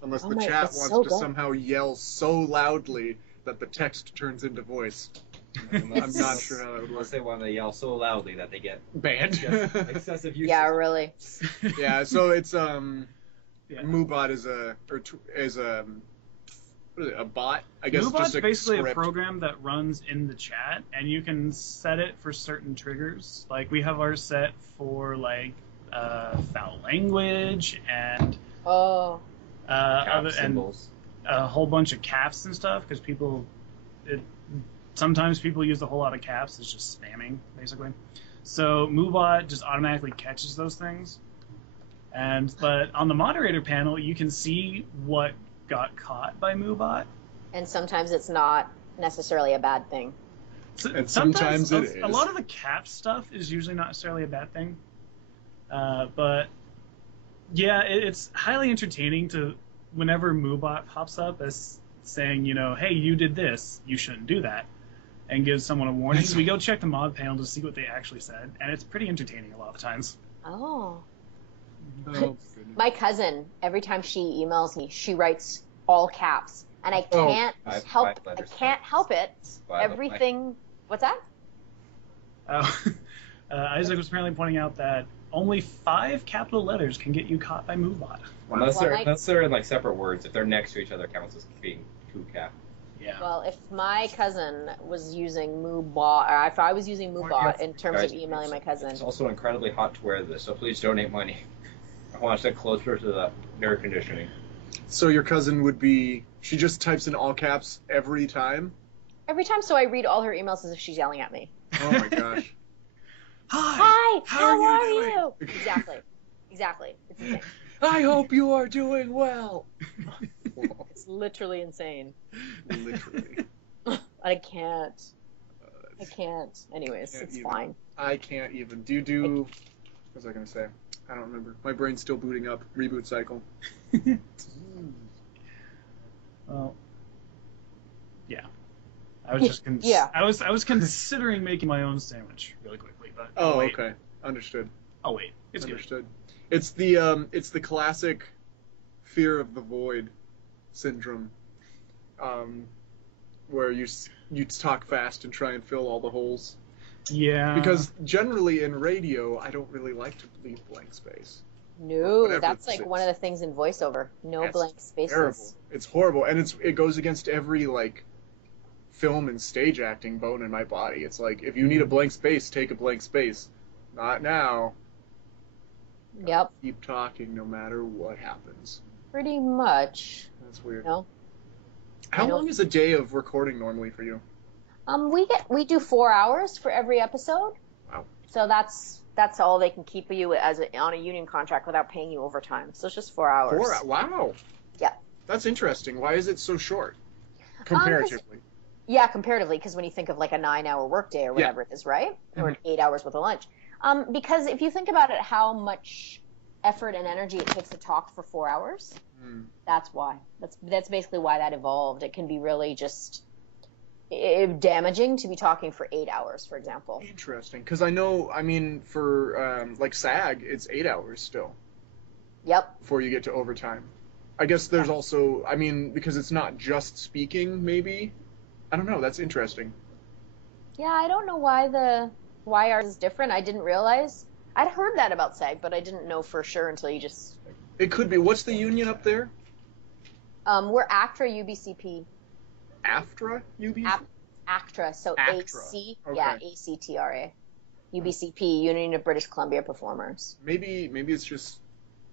Unless Oh the my- chat it's wants so to good. somehow yell so loudly that the text turns into voice. I'm not sure how that would work. Unless they want to yell so loudly that they get Banned. excessive use. Yeah, really. Yeah, so it's Yeah. Moobot is what is it, a bot? I guess Moobot's just a basically script. a program that runs in the chat, and you can set it for certain triggers. Like, we have ours set for, like, foul language and Oh. other, and symbols. a whole bunch of caps and stuff, because sometimes people use a whole lot of caps. It's just spamming, basically. So Moobot just automatically catches those things, But on the moderator panel, you can see what got caught by Moobot. And sometimes it's not necessarily a bad thing. And sometimes it is. A lot of the cap stuff is usually not necessarily a bad thing. But yeah, it's highly entertaining to whenever Moobot pops up as saying, hey, you did this, you shouldn't do that, and gives someone a warning. So we go check the mod panel to see what they actually said, and it's pretty entertaining a lot of times. Oh. Oh, My cousin, every time she emails me, she writes all caps, and I can't help it. Everything. What's that? Isaac was apparently pointing out that only 5 capital letters can get you caught by Moobot. Unless they're in like separate words. If they're next to each other, counts as being 2 cap. Yeah. Well, if my cousin was using Moobot, or if I was using Moobot in terms of emailing my cousin, it's also incredibly hot to wear this, so please donate money. I want to sit closer to the air conditioning. So your cousin would be... She just types in all caps every time? Every time, so I read all her emails as if she's yelling at me. Oh my gosh. Hi, how are doing? you? Exactly. It's insane. I hope you are doing well. It's literally insane. Literally. I can't. Anyways, it's fine. I can't even. Do you do... What was I going to say? I don't remember. My brain's still booting up. Reboot cycle. Well, yeah. I was just I was considering making my own sandwich really quickly, but okay, understood. Oh wait, it's understood. Good. It's the classic fear of the void syndrome, where you talk fast and try and fill all the holes. Yeah. Because generally in radio, I don't really like to leave blank space. No, that's like one of the things in voiceover. No blank spaces. Terrible. It's horrible, and it goes against every film and stage acting bone in my body. It's like, if you need a blank space, take a blank space. Not now. Yep. Keep talking no matter what happens. Pretty much. That's weird. No. How long is a day of recording normally for you? We do 4 hours for every episode. Wow. So that's all they can keep you on a union contract without paying you overtime. So it's just 4 hours. Wow. Yeah. That's interesting. Why is it so short? Comparatively. Yeah, comparatively, because when you think of like a 9-hour workday or whatever it is, right? Mm-hmm. Or 8 hours with a lunch. Because if you think about it, how much effort and energy it takes to talk for 4 hours, that's why. That's basically why that evolved. It can be really just damaging to be talking for 8 hours, for example. Interesting, because I know, for SAG, it's 8 hours still. Yep. Before you get to overtime. I guess there's also, because it's not just speaking, maybe. I don't know. That's interesting. Yeah, I don't know why ours is different. I didn't realize. I'd heard that about SAG, but I didn't know for sure until you just... It could be. What's the union up there? We're ACTRA UBCP. AFTRA UBCP? ACTRA, so ACTRA. AC, okay. Yeah, ACTRA. UBCP, Union of British Columbia Performers. Maybe it's just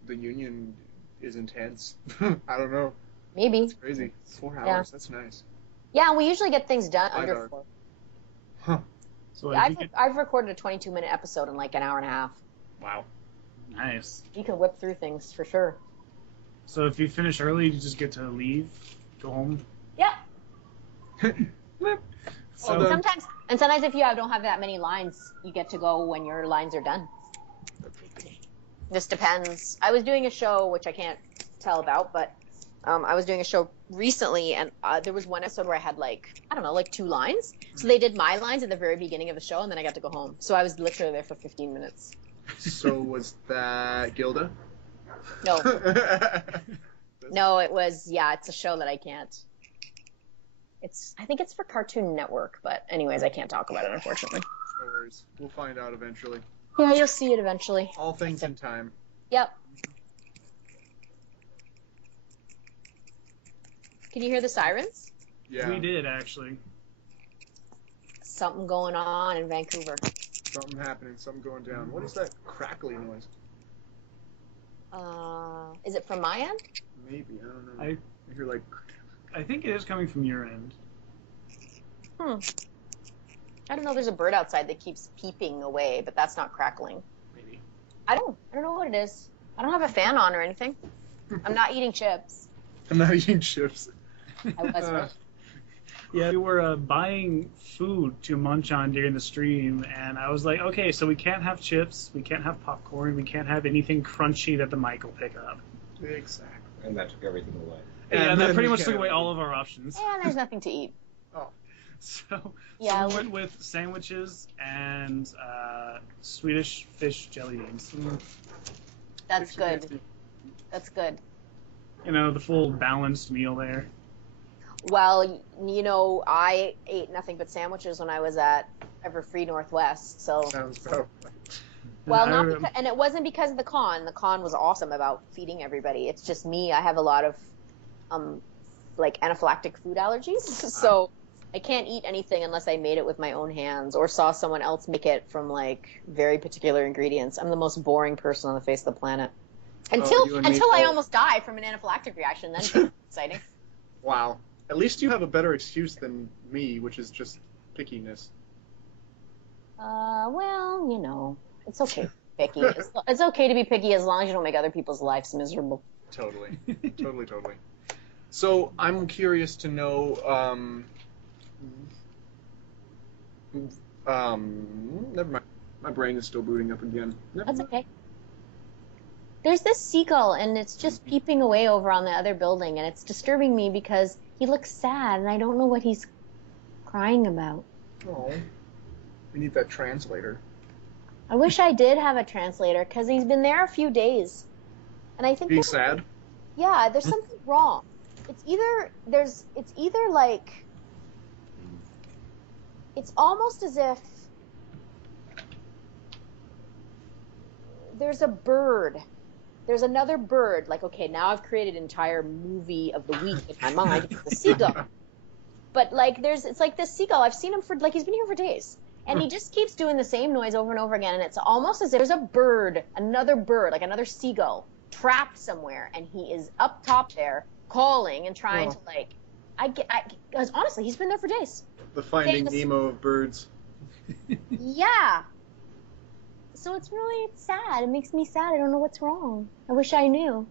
the union is intense. I don't know. Maybe. It's crazy. 4 hours. Yeah. That's nice. Yeah, we usually get things done 5 under hours. 4. Huh. So Yeah, I've recorded a 22-minute episode in like an hour and a half. Wow. Nice. You can whip through things for sure. So if you finish early, you just get to leave, go home. Yeah. So Sometimes if you don't have that many lines, you get to go when your lines are done. This depends. I was doing a show, which I can't tell about, but I was doing a show recently, and there was one episode where I had 2 lines. So they did my lines at the very beginning of the show, and then I got to go home. So I was literally there for 15 minutes. So was that Gilda? No. No, it was, it's a show that I can't. I think it's for Cartoon Network, but anyways, I can't talk about it, unfortunately. No worries. We'll find out eventually. Yeah, you'll see it eventually. All things in time. Yep. Can you hear the sirens? Yeah. We did, actually. Something going on in Vancouver. Something happening, something going down. What is that crackly noise? Is it from my end? Maybe, I don't know. I hear I think it is coming from your end. I don't know. There's a bird outside that keeps peeping away, but that's not crackling. Maybe. I don't know what it is. I don't have a fan on or anything. I'm not eating chips. I'm not eating chips. I was. Yeah, we were buying food to munch on during the stream, and I was like, okay, so we can't have chips, we can't have popcorn, we can't have anything crunchy that the mic will pick up. Exactly. And that took everything away. And that pretty much we took can't- away all of our options. And there's nothing to eat. So, Yeah, we went with sandwiches and Swedish fish jelly beans. That's good. That's good. You know, the full balanced meal there. Well, you know, I ate nothing but sandwiches when I was at Everfree Northwest. So, Sounds about well, I not remember- because, and it wasn't because of the con. The con was awesome about feeding everybody. It's just me. I have a lot of, like anaphylactic food allergies, so I can't eat anything unless I made it with my own hands or saw someone else make it from like very particular ingredients. I'm the most boring person on the face of the planet. Until you and me I both. almost die from an anaphylactic reaction. Then it's exciting. Wow. At least you have a better excuse than me, which is just pickiness. Well, you know, it's okay to be picky. It's okay to be picky as long as you don't make other people's lives miserable. Totally. Totally. So, I'm curious to know, never mind. My brain is still booting up again. Never That's mind. okay. There's this seagull, and it's just peeping away over on the other building, and it's disturbing me because he looks sad, and I don't know what he's crying about. Oh. We need that translator. I wish I did have a translator, because he's been there a few days. And I think Being there's- sad? Yeah, there's something wrong. It's either like, it's almost as if there's a bird. There's another bird. Like, okay, now I've created an entire movie of the week in my mind. It's the seagull. But like, it's like this seagull. I've seen him for like, he's been here for days. And he just keeps doing the same noise over and over again. And it's almost as if there's a bird, another bird, like another seagull, trapped somewhere. And he is up top there calling and trying to like, because honestly, he's been there for days. The Finding Famous- Nemo of birds. Yeah. So it's sad. It makes me sad. I don't know what's wrong. I wish I knew.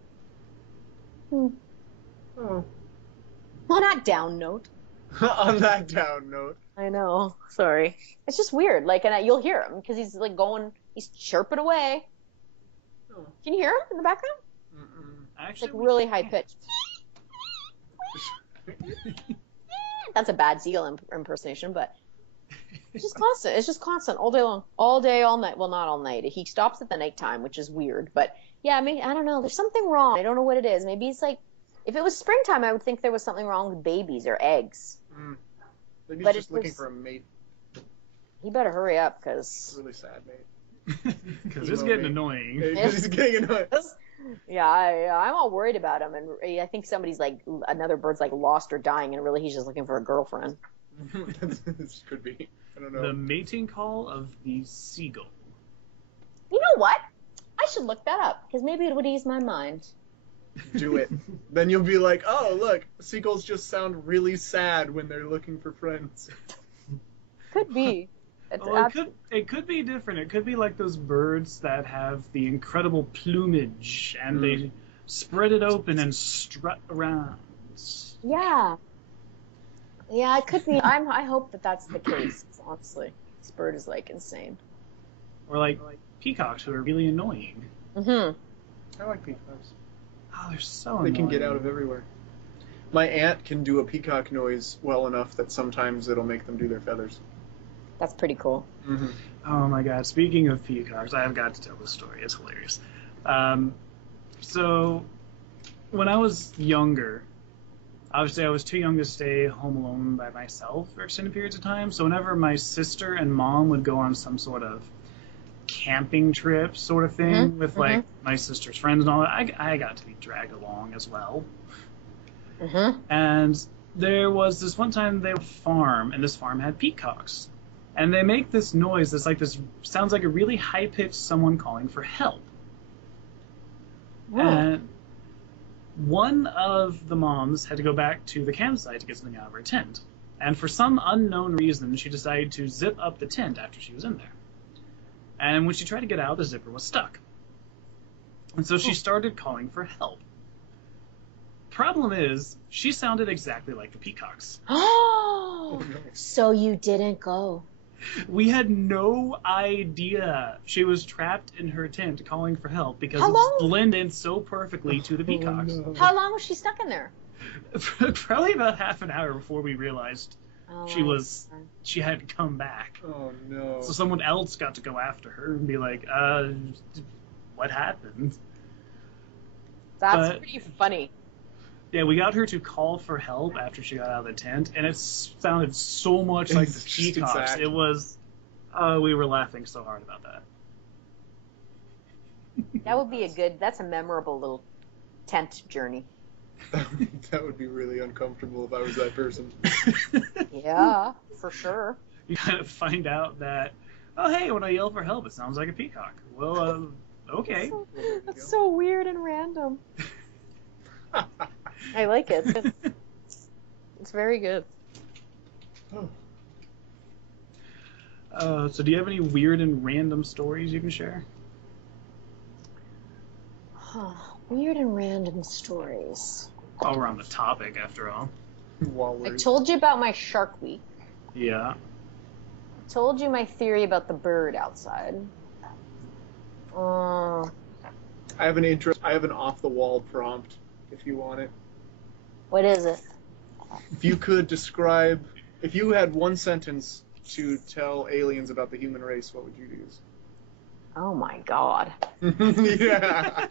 Oh. On that down note. On that down note. I know. Sorry. It's just weird. Like, and you'll hear him because he's like he's chirping away. Oh. Can you hear him in the background? It's Actually, like really high pitched. That's a bad seagull impersonation, but it's just constant. It's just constant all day long, all day, all night. Well, not all night. He stops at the nighttime, which is weird. But yeah, I mean, I don't know. There's something wrong. I don't know what it is. Maybe it's like, if it was springtime, I would think there was something wrong with babies or eggs. Maybe But he's just it looking was- for a mate. He better hurry up, because Really sad mate. because it's getting annoying. Because he's getting annoyed. yeah, I'm all worried about him, and I think somebody's like, another bird's like lost or dying, and really he's just looking for a girlfriend. This could be. I don't know. The mating call of the seagull. You know what? I should look that up, because maybe it would ease my mind. Do it. Then you'll be like, oh, look, seagulls just sound really sad when they're looking for friends. Could be. It's Oh, it could be different. It could be like those birds that have the incredible plumage and they spread it open and strut around. Yeah. Yeah, it could be. I hope that that's the case, honestly. This bird is, like, insane. Or like peacocks who are really annoying. Mm-hmm. I like peacocks. Oh, they're so They annoying. can get out of everywhere. My aunt can do a peacock noise well enough that sometimes it'll make them do their feathers. That's pretty cool. Mm-hmm. Oh my god, speaking of peacocks, I have got to tell this story. It's hilarious. So, when I was younger, obviously I was too young to stay home alone by myself for extended periods of time, so whenever my sister and mom would go on some sort of camping trip sort of thing with like my sister's friends and all that, I got to be dragged along as well. Mm-hmm. And there was this one time they would farm, and this farm had peacocks. And they make this noise that's like this, sounds like a really high-pitched someone calling for help. Whoa. And one of the moms had to go back to the campsite to get something out of her tent. And for some unknown reason, she decided to zip up the tent after she was in there. And when she tried to get out, the zipper was stuck. And so she started calling for help. Problem is, she sounded exactly like the peacocks. Oh, no. So you didn't go. We had no idea she was trapped in her tent calling for help because it blended in so perfectly to the peacocks. No. How long was she stuck in there? Probably about half an hour before we realized she had to come back. Oh no. So someone else got to go after her and be like, what happened? That's pretty funny. Yeah, we got her to call for help after she got out of the tent, and it sounded so much like the peacocks. Exact. It was, we were laughing so hard about that. That would be that's a memorable little tent journey. That would be really uncomfortable if I was that person. Yeah, for sure. You kind of find out that, oh hey, when I yell for help, it sounds like a peacock. Well, okay. That's so weird and random. I like it. It's very good. So do you have any weird and random stories you can share? Weird and random stories. Oh, we're on the topic after all. I told you about my Shark Week. Yeah. I told you my theory about the bird outside. I have an off-the-wall prompt, if you want it. What is it? If you had one sentence to tell aliens about the human race, what would you use? Oh my god. Yeah.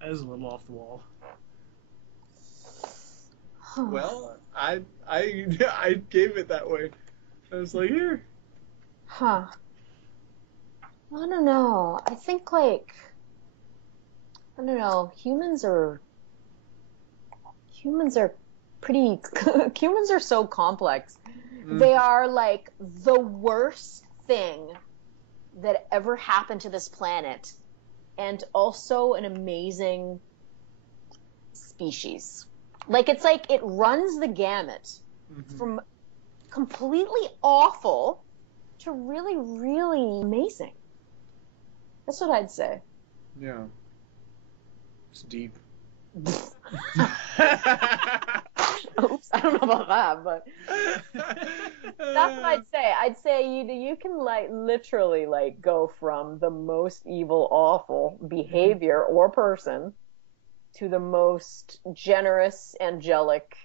That is a little off the wall. Well, I gave it that way. I was like, here. Huh. I don't know. I think, like, I don't know. Humans are pretty, humans are so complex. They are, like, the worst thing that ever happened to this planet, and also an amazing species. Like, it's like it runs the gamut from completely awful to really, really amazing. That's what I'd say. Yeah. It's deep. Oops, I don't know about that, but that's what I'd say. I'd say you can, like, literally, like, go from the most evil, awful behavior or person to the most generous, angelic,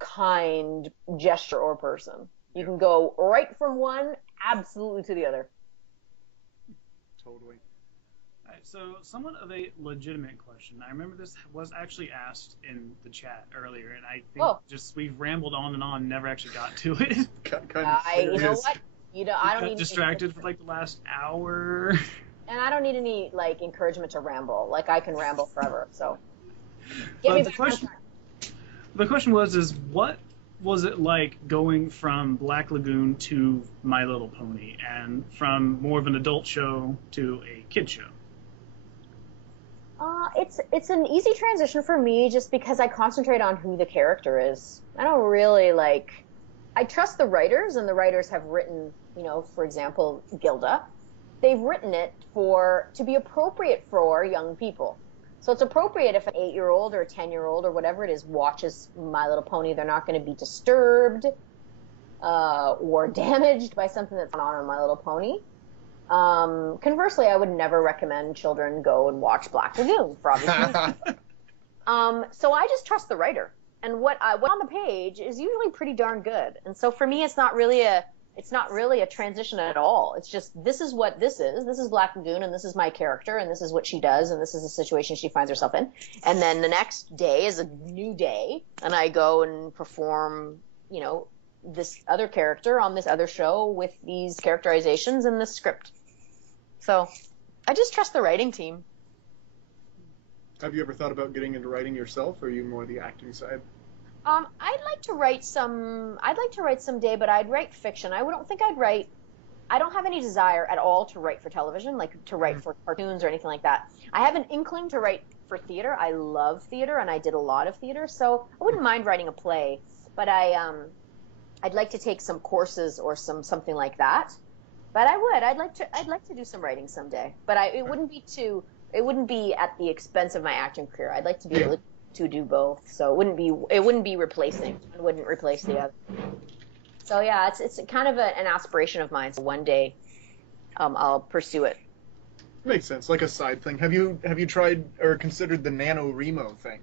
kind gesture or person. You can go right from one absolutely to the other. Totally. All right, so somewhat of a legitimate question. I remember this was actually asked in the chat earlier, and I think we've rambled on and on, never actually got to it. You know what? I don't need distracted for like the last hour. And I don't need any, like, encouragement to ramble. Like, I can ramble forever, so. The question was what was it like going from Black Lagoon to My Little Pony, and from more of an adult show to a kid show? It's an easy transition for me just because I concentrate on who the character is. I don't really, like... I trust the writers, and the writers have written, for example, Gilda. They've written it to be appropriate for young people. So it's appropriate if an 8-year-old or a 10-year-old or whatever it is watches My Little Pony. They're not going to be disturbed or damaged by something that's on My Little Pony. Conversely, I would never recommend children go and watch Black Lagoon for obvious reasons. So I just trust the writer. And what on the page is usually pretty darn good. And so for me, it's not really a transition at all. It's just, this is what this is. This is Black Lagoon, and this is my character, and this is what she does, and this is the situation she finds herself in. And then the next day is a new day, and I go and perform, this other character on this other show with these characterizations and this script. So I just trust the writing team. Have you ever thought about getting into writing yourself, or are you more the acting side? I'd like to write someday, but I'd write fiction. I don't have any desire at all to write for television, like to write for cartoons or anything like that. I have an inkling to write for theater. I love theater, and I did a lot of theater, so I wouldn't mind writing a play, but I'd like to take some courses or something like that. But I would. I'd like to do some writing someday. But it wouldn't be at the expense of my acting career. I'd like to be able to do both. So it wouldn't be replacing. It wouldn't replace the other. So yeah, it's kind of an aspiration of mine. So one day, I'll pursue it. Makes sense, like a side thing. Have you tried or considered the NaNoWriMo thing?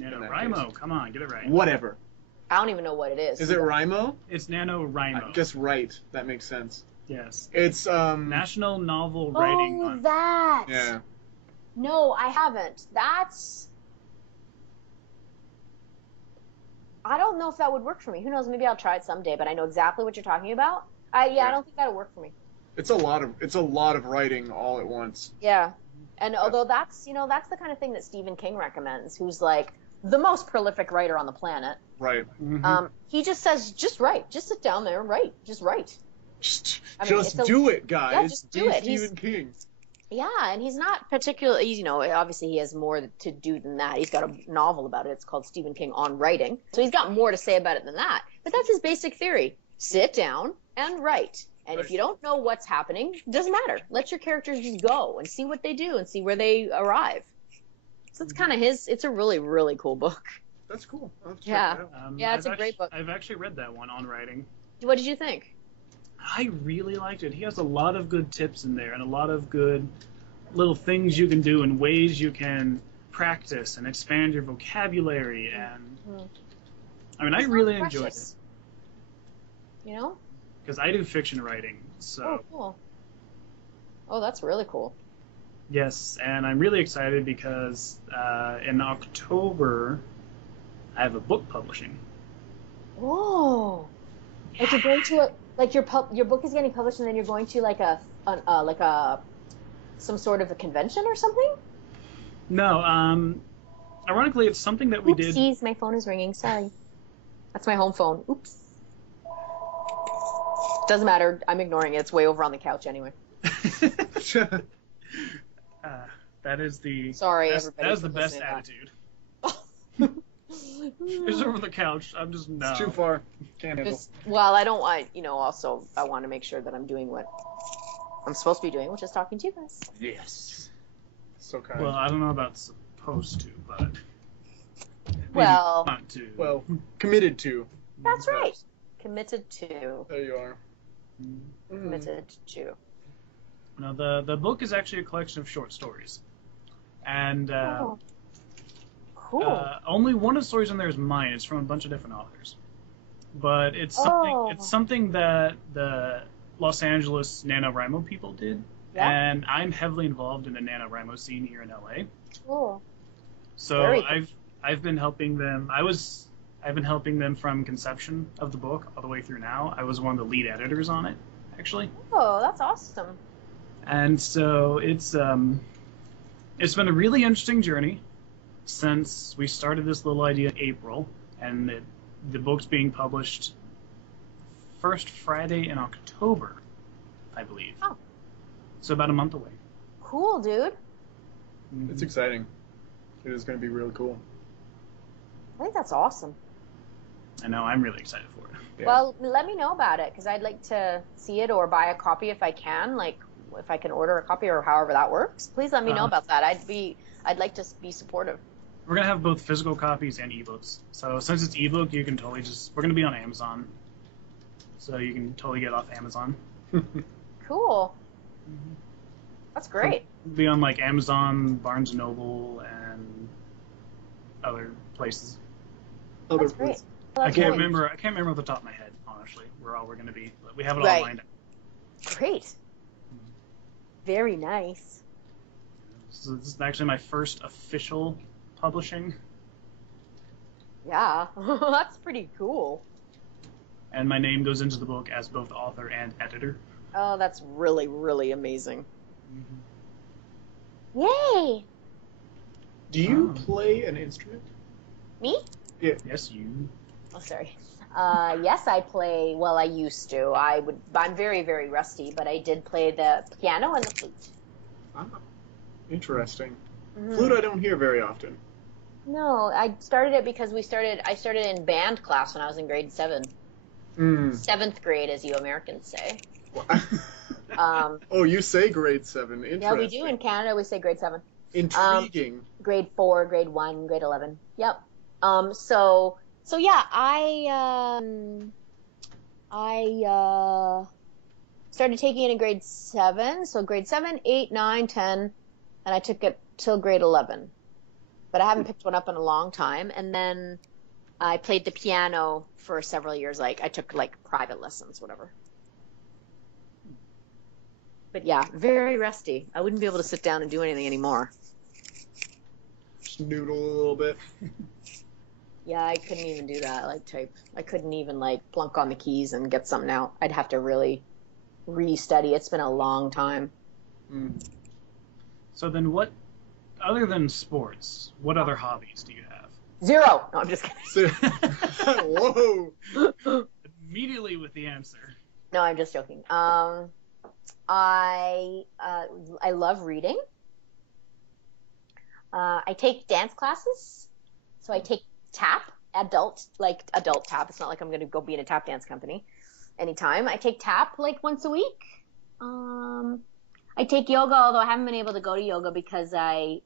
NaNoWriMo, come on, get it right. Whatever. I don't even know what it is. Is it Rimo? It's NaNoWriMo. I guess right. That makes sense. Yes. It's National Novel Writing Month. That. Yeah. No, I haven't. I don't know if that would work for me. Who knows? Maybe I'll try it someday. But I know exactly what you're talking about. I don't think that'll work for me. It's a lot of writing all at once. Yeah, and although that's the kind of thing that Stephen King recommends, who's like the most prolific writer on the planet. Right. Mm-hmm. He just says, just write, just sit down there and write, just write. Just do it, guys. Yeah, just do it. Stephen King. Yeah, and he's not particularly, obviously he has more to do than that. He's got a novel about it. It's called Stephen King on Writing. So he's got more to say about it than that. But that's his basic theory. Sit down and write. And if you don't know what's happening, it doesn't matter. Let your characters just go and see what they do and see where they arrive. So it's kind of it's a really, really cool book. That's cool. Yeah. It's a great book. I've actually read that one on writing. What did you think? I really liked it. He has a lot of good tips in there and a lot of good little things you can do and ways you can practice and expand your vocabulary. And I mean, I really enjoyed it. Because I do fiction writing, so... Oh, cool. Oh, that's really cool. Yes, and I'm really excited because in October, I have a book publishing. Oh! Like you're going to your book is getting published, and then you're going to some sort of a convention or something? No, ironically, it's something that we did... Oopsies, my phone is ringing, sorry. That's my home phone. Oops. Doesn't matter. I'm ignoring it. It's way over on the couch anyway. That is the that is the best attitude. It's over the couch. I'm just no. It's too far. Can't handle. Well, I don't want. Also, I want to make sure that I'm doing what I'm supposed to be doing, which is talking to you guys. Yes. So kind. Well, I don't know about supposed to, but well, not to. Well, committed to. That's right. Committed to. There you are. Committed to. Now, the book is actually a collection of short stories, and cool. Only one of the stories in there is mine. It's from a bunch of different authors, but it's something that the Los Angeles NaNoWriMo people did, and I'm heavily involved in the NaNoWriMo scene here in LA. Cool. So I've been helping them. I've been helping them from conception of the book all the way through now. I was one of the lead editors on it, actually. Oh, that's awesome. And so it's been a really interesting journey since we started this little idea in April, and the book's being published first Friday in October, I believe. Oh. So about a month away. Cool, dude. Mm-hmm. It's exciting. It is going to be really cool. I think that's awesome. I know, I'm really excited for it. Yeah. Well, let me know about it, because I'd like to see it or buy a copy if I can, like if I can order a copy or however that works. Please let me know about that. I'd like to be supportive. We're going to have both physical copies and ebooks. So since it's ebook, you can totally we're going to be on Amazon. So you can totally get it off Amazon. Cool. Mm-hmm. That's great. It'll be on like Amazon, Barnes & Noble, and other places. That's great. Well, I can't remember off the top of my head, honestly, where all we're going to be. But we have it all lined up. Great. Very nice. So this is actually my first official publishing. Yeah, that's pretty cool. And my name goes into the book as both author and editor. Oh, that's really, really amazing. Mm-hmm. Yay! Do you play an instrument? Me? Yeah. Yes, you. Oh, sorry. Yes, I play. Well, I used to. I'm very, very rusty, but I did play the piano and the flute. Ah, interesting. Mm-hmm. Flute I don't hear very often. No, I started it because I started in band class when I was in grade 7. 7th grade, as you Americans say. Oh, you say grade 7. Interesting. Yeah, we do in Canada. We say grade 7. Intriguing. Grade 4, grade 1, grade 11. Yep. So yeah, I started taking it in grade 7. So grade 7, 8, 9, 10, and I took it till grade 11. But I haven't picked one up in a long time. And then I played the piano for several years. Like, I took, like, private lessons, whatever. But yeah, very rusty. I wouldn't be able to sit down and do anything anymore. Just noodle a little bit. Yeah, I couldn't even do that, like, type. I couldn't even, like, plunk on the keys and get something out. I'd have to really restudy. It's been a long time. So then what, other than sports, what other hobbies do you have? 0! No, I'm just kidding. Whoa! Immediately with the answer. No, I'm just joking. I love reading. I take dance classes. So I take tap, adult tap. It's not like I'm going to go be in a tap dance company anytime. I take tap like once a week. I take yoga, although I haven't been able to go to yoga because I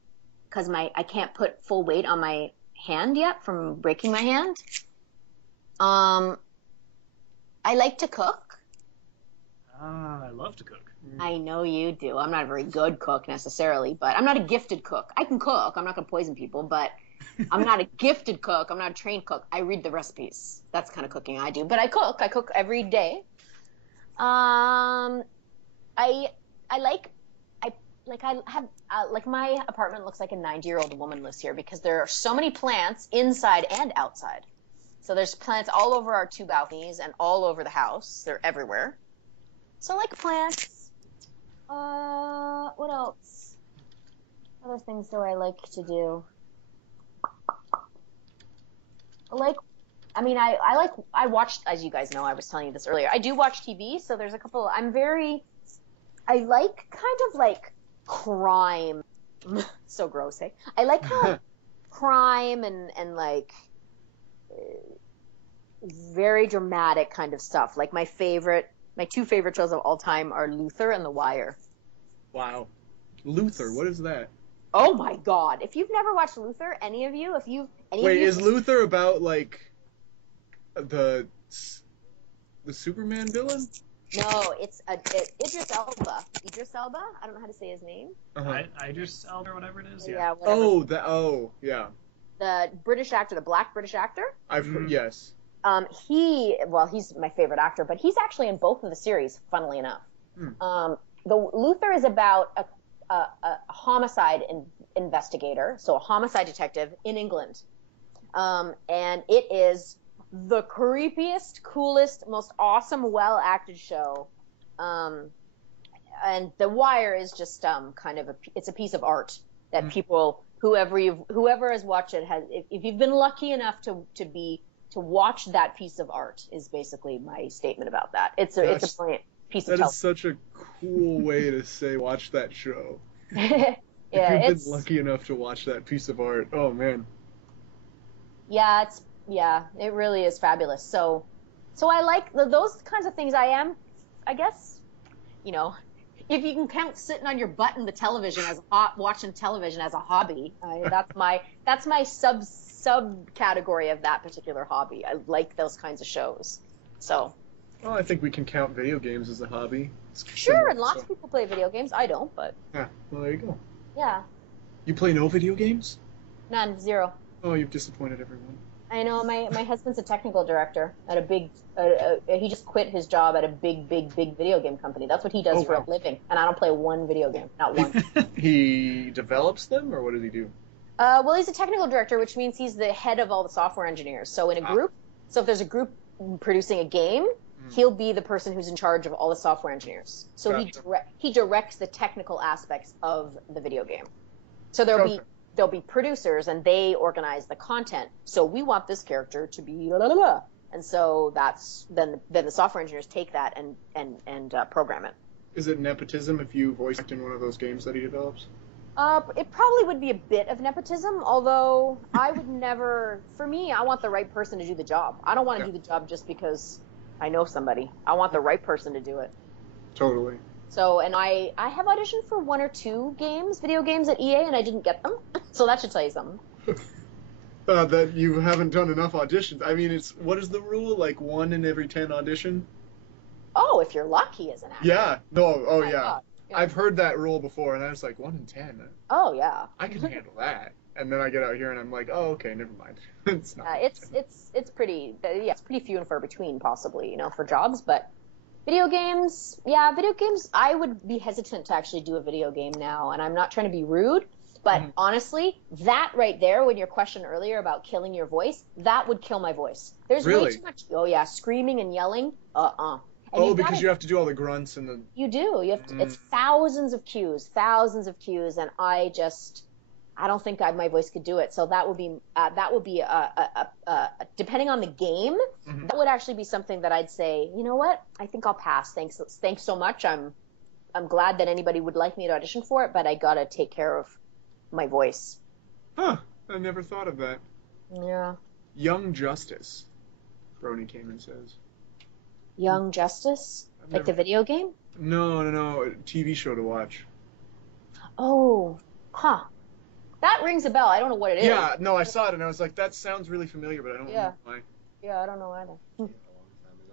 can't put full weight on my hand yet from breaking my hand. I like to cook. I love to cook. I know you do. I'm not a very good cook necessarily, but I'm not a gifted cook. I can cook. I'm not going to poison people, but I'm not a gifted cook. I'm not a trained cook. I read the recipes. That's the kind of cooking I do. But I cook. I cook every day. My apartment looks like a 90-year-old woman lives here because there are so many plants inside and outside. So there's plants all over our 2 balconies and all over the house. They're everywhere. So I like plants. What else? What other things do I like to do? I watched, as you guys know, I was telling you this earlier, I do watch TV, so there's a couple, I like kind of like crime. So gross, hey? I like kind of like crime and like very dramatic kind of stuff. Like my 2 favorite shows of all time are Luther and The Wire. Wow. Luther, what is that? Oh my god. If you've never watched Luther, Is Luther about, like, the Superman villain? No, it's Idris Elba. Idris Elba? I don't know how to say his name. Idris Elba or whatever it is, yeah. Yeah, whatever. Yeah. The British actor, the black British actor? I've heard, yes. He's my favorite actor, but he's actually in both of the series, funnily enough. The Luther is about a homicide investigator, so a homicide detective in England. And it is the creepiest, coolest, most awesome, well-acted show. And The Wire is just kind of it's a piece of art that people, whoever has watched it has. If you've been lucky enough to watch that piece of art, is basically my statement about that. It's a brilliant piece of television. That is such a cool way to say watch that show. Yeah, if you've been lucky enough to watch that piece of art, oh man. Yeah, it really is fabulous. So I like those kinds of things. I guess, if you can count sitting on your butt in the television watching television as a hobby, that's my subcategory of that particular hobby. I like those kinds of shows. So. Well, I think we can count video games as a hobby. Sure, and lots of people play video games. I don't, but. Yeah, well, there you go. Yeah. You play no video games? None, 0. Oh, you've disappointed everyone. I know, my husband's a technical director at a big, he just quit his job at a big video game company. That's what he does for a living. And I don't play one video game, not one. He develops them, or what does he do? Well, he's a technical director, which means he's the head of all the software engineers. So in a group, if there's a group producing a game, he'll be the person who's in charge of all the software engineers. So gotcha. He directs the technical aspects of the video game. So there'll be producers, and they organize the content. So we want this character to be la la la, and so that's then the software engineers take that and program it. Is it nepotism if you voiced in one of those games that he develops? It probably would be a bit of nepotism, although I would never. For me, I want the right person to do the job. I don't want to do the job just because I know somebody. I want the right person to do it. Totally. So, and I have auditioned for 1 or 2 video games at EA, and I didn't get them. So that should tell you something. That you haven't done enough auditions. I mean, what is the rule? Like 1 in every 10 audition? Oh, if you're lucky as an actor. Yeah. No. Oh, My yeah. God. Yeah. I've heard that rule before, and I was like, 1 in 10. Oh yeah. I can handle that. And then I get out here, and I'm like, oh, okay, never mind. It's not. It's pretty it's pretty few and far between, possibly, for jobs. But video games, I would be hesitant to actually do a video game now, and I'm not trying to be rude. But honestly, that right there, when your question earlier about killing your voice, that would kill my voice. There's way too much. Oh yeah, screaming and yelling. And because you have to do all the grunts and the. You do. You have to, It's thousands of cues, and I don't think my voice could do it. So that would be depending on the game, that would actually be something that I'd say, you know what? I think I'll pass. Thanks so much. I'm glad that anybody would like me to audition for it, but I gotta take care of my voice. Huh. I never thought of that. Yeah. Young Justice, Brony Kamen says. Young Justice? Like the video game? No. A TV show to watch. Oh. Huh. That rings a bell. I don't know what it is. Yeah, no, I saw it and I was like, that sounds really familiar, but I don't know why. Yeah, I don't know either.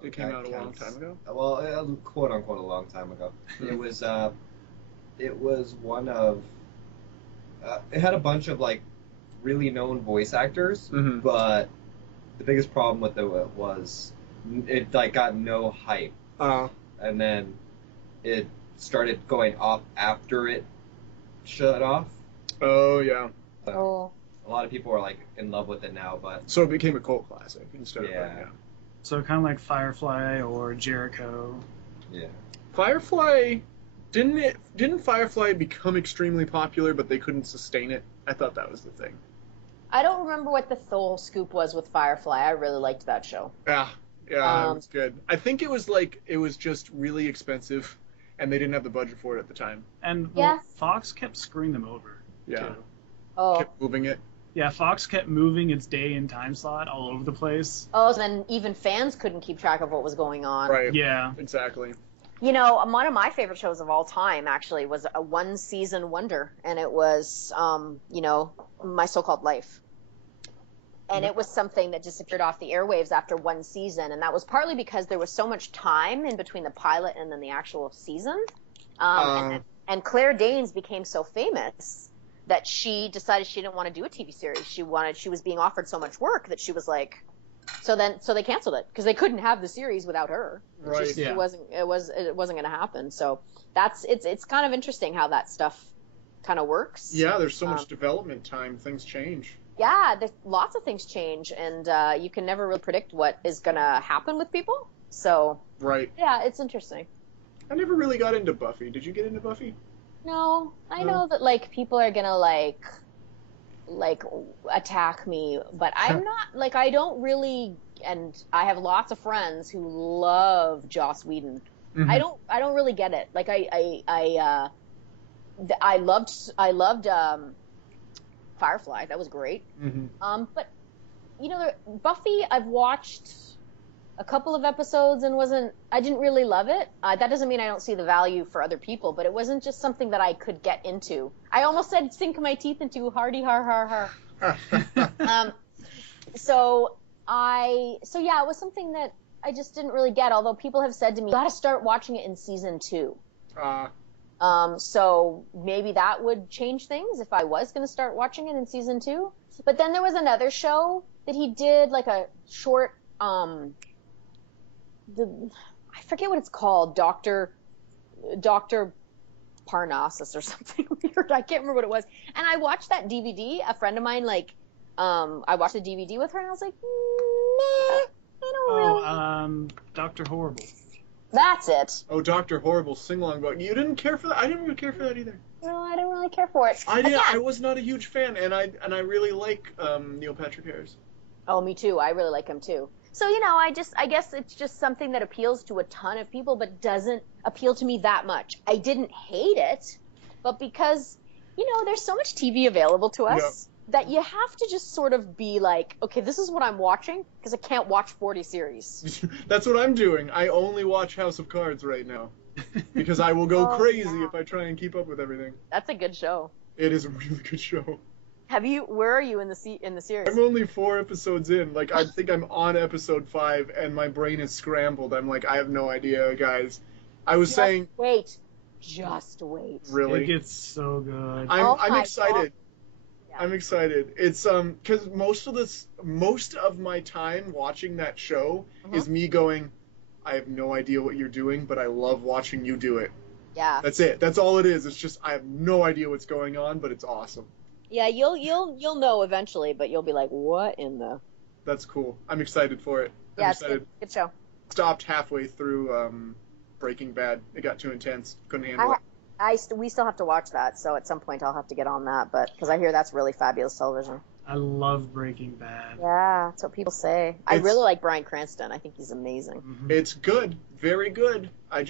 It came out a long time ago? Well, quote unquote a long time ago. It was one of it had a bunch of like really known voice actors, but the biggest problem with it was it like got no hype. And then it started going off after it shut off. Oh yeah. Oh. A lot of people are like in love with it now, but so it became a cult classic instead of So kind of like Firefly or Jericho. Yeah. Firefly didn't Firefly become extremely popular, but they couldn't sustain it? I thought that was the thing. I don't remember what the whole scoop was with Firefly. I really liked that show. Yeah, it was good. I think it was just really expensive, and they didn't have the budget for it at the time. And Fox kept screwing them over. Yeah. Too. Oh. Kept moving it. Yeah, Fox kept moving its day and time slot all over the place. Oh, so then even fans couldn't keep track of what was going on. Right. Yeah. Exactly. One of my favorite shows of all time, actually, was a 1-season wonder, and it was, My So-Called Life. And it was something that disappeared off the airwaves after 1 season, and that was partly because there was so much time in between the pilot and then the actual season. And Claire Danes became so famous that she decided she didn't want to do a TV series. She was being offered so much work that she was like, so they canceled it because they couldn't have the series without her. Right. It wasn't going to happen. So it's kind of interesting how that stuff kind of works. Yeah, there's so much development time. Things change. Yeah, lots of things change, and you can never really predict what is going to happen with people. So right. Yeah, it's interesting. I never really got into Buffy. Did you get into Buffy? No, I know that like people are gonna like attack me, but I'm not I don't really, and I have lots of friends who love Joss Whedon. I don't really get it. Like I loved Firefly. That was great. But Buffy, I've watched a couple of episodes and I didn't really love it. That doesn't mean I don't see the value for other people, but it wasn't just something that I could get into. I almost said sink my teeth into, hardy har har har. So it was something that I just didn't really get, although people have said to me, you gotta start watching it in season 2. So maybe that would change things if I was gonna start watching it in season 2. But then there was another show that he did, like a short, I forget what it's called, Dr. Parnassus or something weird. I can't remember what it was. And I watched that DVD. A friend of mine, I watched the DVD with her, and I was like, meh, I don't really. Dr. Horrible. That's it. Oh, Dr. Horrible sing-along book. You didn't care for that? I didn't really care for that either. No, I didn't really care for it. I was not a huge fan, and I really like Neil Patrick Harris. Oh, me too. I really like him too. So, I guess it's just something that appeals to a ton of people, but doesn't appeal to me that much. I didn't hate it, but because, there's so much TV available to us that you have to just sort of be like, okay, this is what I'm watching, because I can't watch 40 series. That's what I'm doing. I only watch House of Cards right now. because I will go Oh, crazy yeah. if I try and keep up with everything. That's a good show. It is a really good show. Where are you in the series? I'm only 4 episodes in. Like, I think I'm on episode 5, and my brain is scrambled. I'm like, I have no idea, guys. I was saying... Just wait. Really? It gets so good. I'm excited. Yeah. I'm excited. It's because most of my time watching that show is me going, I have no idea what you're doing, but I love watching you do it. Yeah. That's it. That's all it is. It's just I have no idea what's going on, but it's awesome. Yeah, you'll know eventually, but you'll be like, what in the? That's cool. I'm excited for it. Yeah, it's good. Good show. Stopped halfway through Breaking Bad. It got too intense. Couldn't handle it. We still have to watch that, so at some point I'll have to get on that, but because I hear that's really fabulous television. I love Breaking Bad. Yeah, that's what people say. I really like Bryan Cranston. I think he's amazing. Mm-hmm. It's good. Very good. I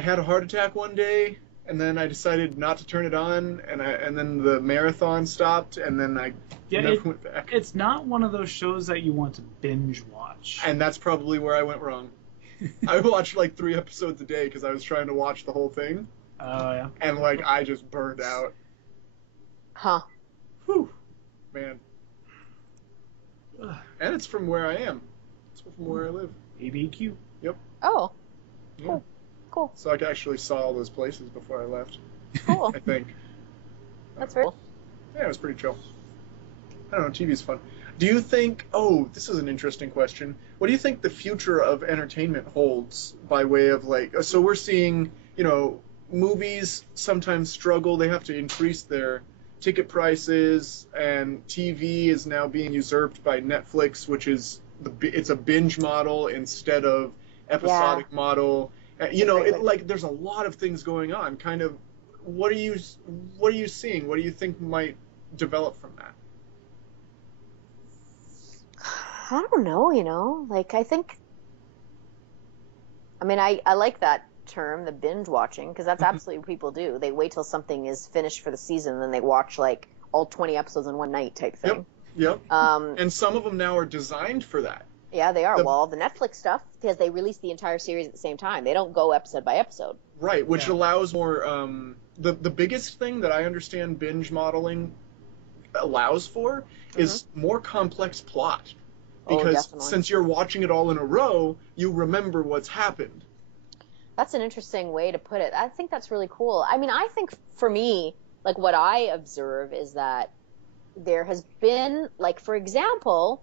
had a heart attack one day, and then I decided not to turn it on, and then the marathon stopped, and then I never went back. It's not one of those shows that you want to binge watch. And that's probably where I went wrong. I watched like 3 episodes a day because I was trying to watch the whole thing. Oh, yeah. And like I just burned out. Huh. Whew. Man. And it's from where I am. It's from where I live. ABQ. Yep. Oh. Yeah. Cool. So I actually saw all those places before I left. Cool. I think. That's very cool. Yeah, it was pretty chill. I don't know, TV's fun. Do you think, oh, this is an interesting question. What do you think the future of entertainment holds by way of like, so we're seeing, movies sometimes struggle. They have to increase their ticket prices, and TV is now being usurped by Netflix, which is, it's a binge model instead of episodic model. There's a lot of things going on. Kind of, what are you seeing? What do you think might develop from that? I don't know, I like that term, the binge watching, because that's absolutely what people do. They wait till something is finished for the season, and then they watch like all 20 episodes in one night type thing. Yep. And some of them now are designed for that. Yeah, they are. Well, the Netflix stuff, because they release the entire series at the same time. They don't go episode by episode. Right, which allows more, the biggest thing that I understand binge modeling allows for is more complex plot. Because since you're watching it all in a row, you remember what's happened. That's an interesting way to put it. I think that's really cool. I mean, I think for me, like what I observe is that there has been, like, for example,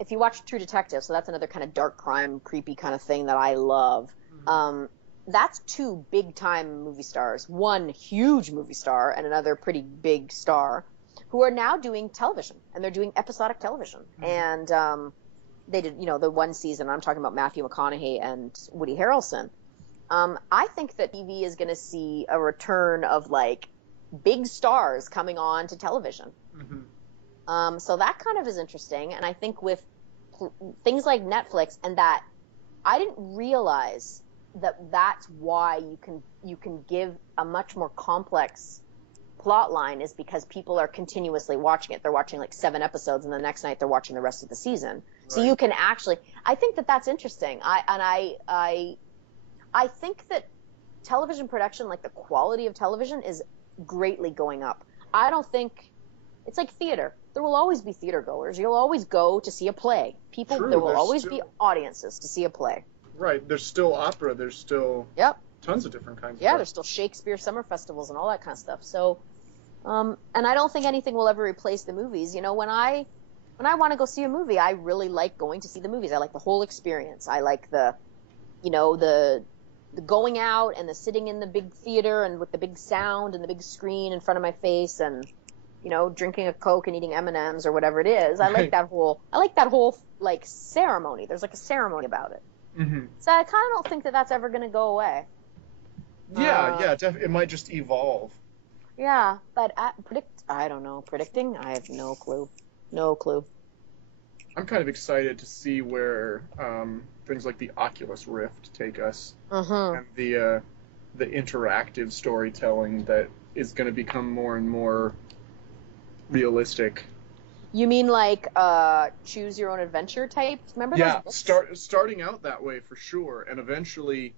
if you watch True Detective, so that's another kind of dark crime, creepy kind of thing that I love. That's 2 big-time movie stars, one huge movie star and another pretty big star, who are now doing television, and they're doing episodic television. And they did, the one season, I'm talking about Matthew McConaughey and Woody Harrelson. I think that TV is going to see a return of, like, big stars coming on to television. So that kind of is interesting, and I think with things like Netflix, and that I didn't realize that that's why you can give a much more complex plot line, is because people are continuously watching it. They're watching like 7 episodes, and the next night they're watching the rest of the season. Right. So you can actually, I think that that's interesting. I think that television production, like the quality of television, is greatly going up. I don't think, it's like theater. There will always be theater goers. You'll always go to see a play. There will always be audiences to see a play. Right. There's still opera. There's still tons of different kinds of stuff. There's still Shakespeare summer festivals and all that kind of stuff. So, and I don't think anything will ever replace the movies. When I want to go see a movie, I really like going to see the movies. I like the whole experience. I like the going out and the sitting in the big theater and with the big sound and the big screen in front of my face, and drinking a Coke and eating M&Ms or whatever it is. I like that whole like ceremony. There's like a ceremony about it. So I kind of don't think that that's ever going to go away. It might just evolve. Yeah, but I don't know. Predicting? I have no clue. No clue. I'm kind of excited to see where things like the Oculus Rift take us, and the interactive storytelling that is going to become more and more realistic. You mean like choose your own adventure type? Remember those books? Starting out that way for sure, and eventually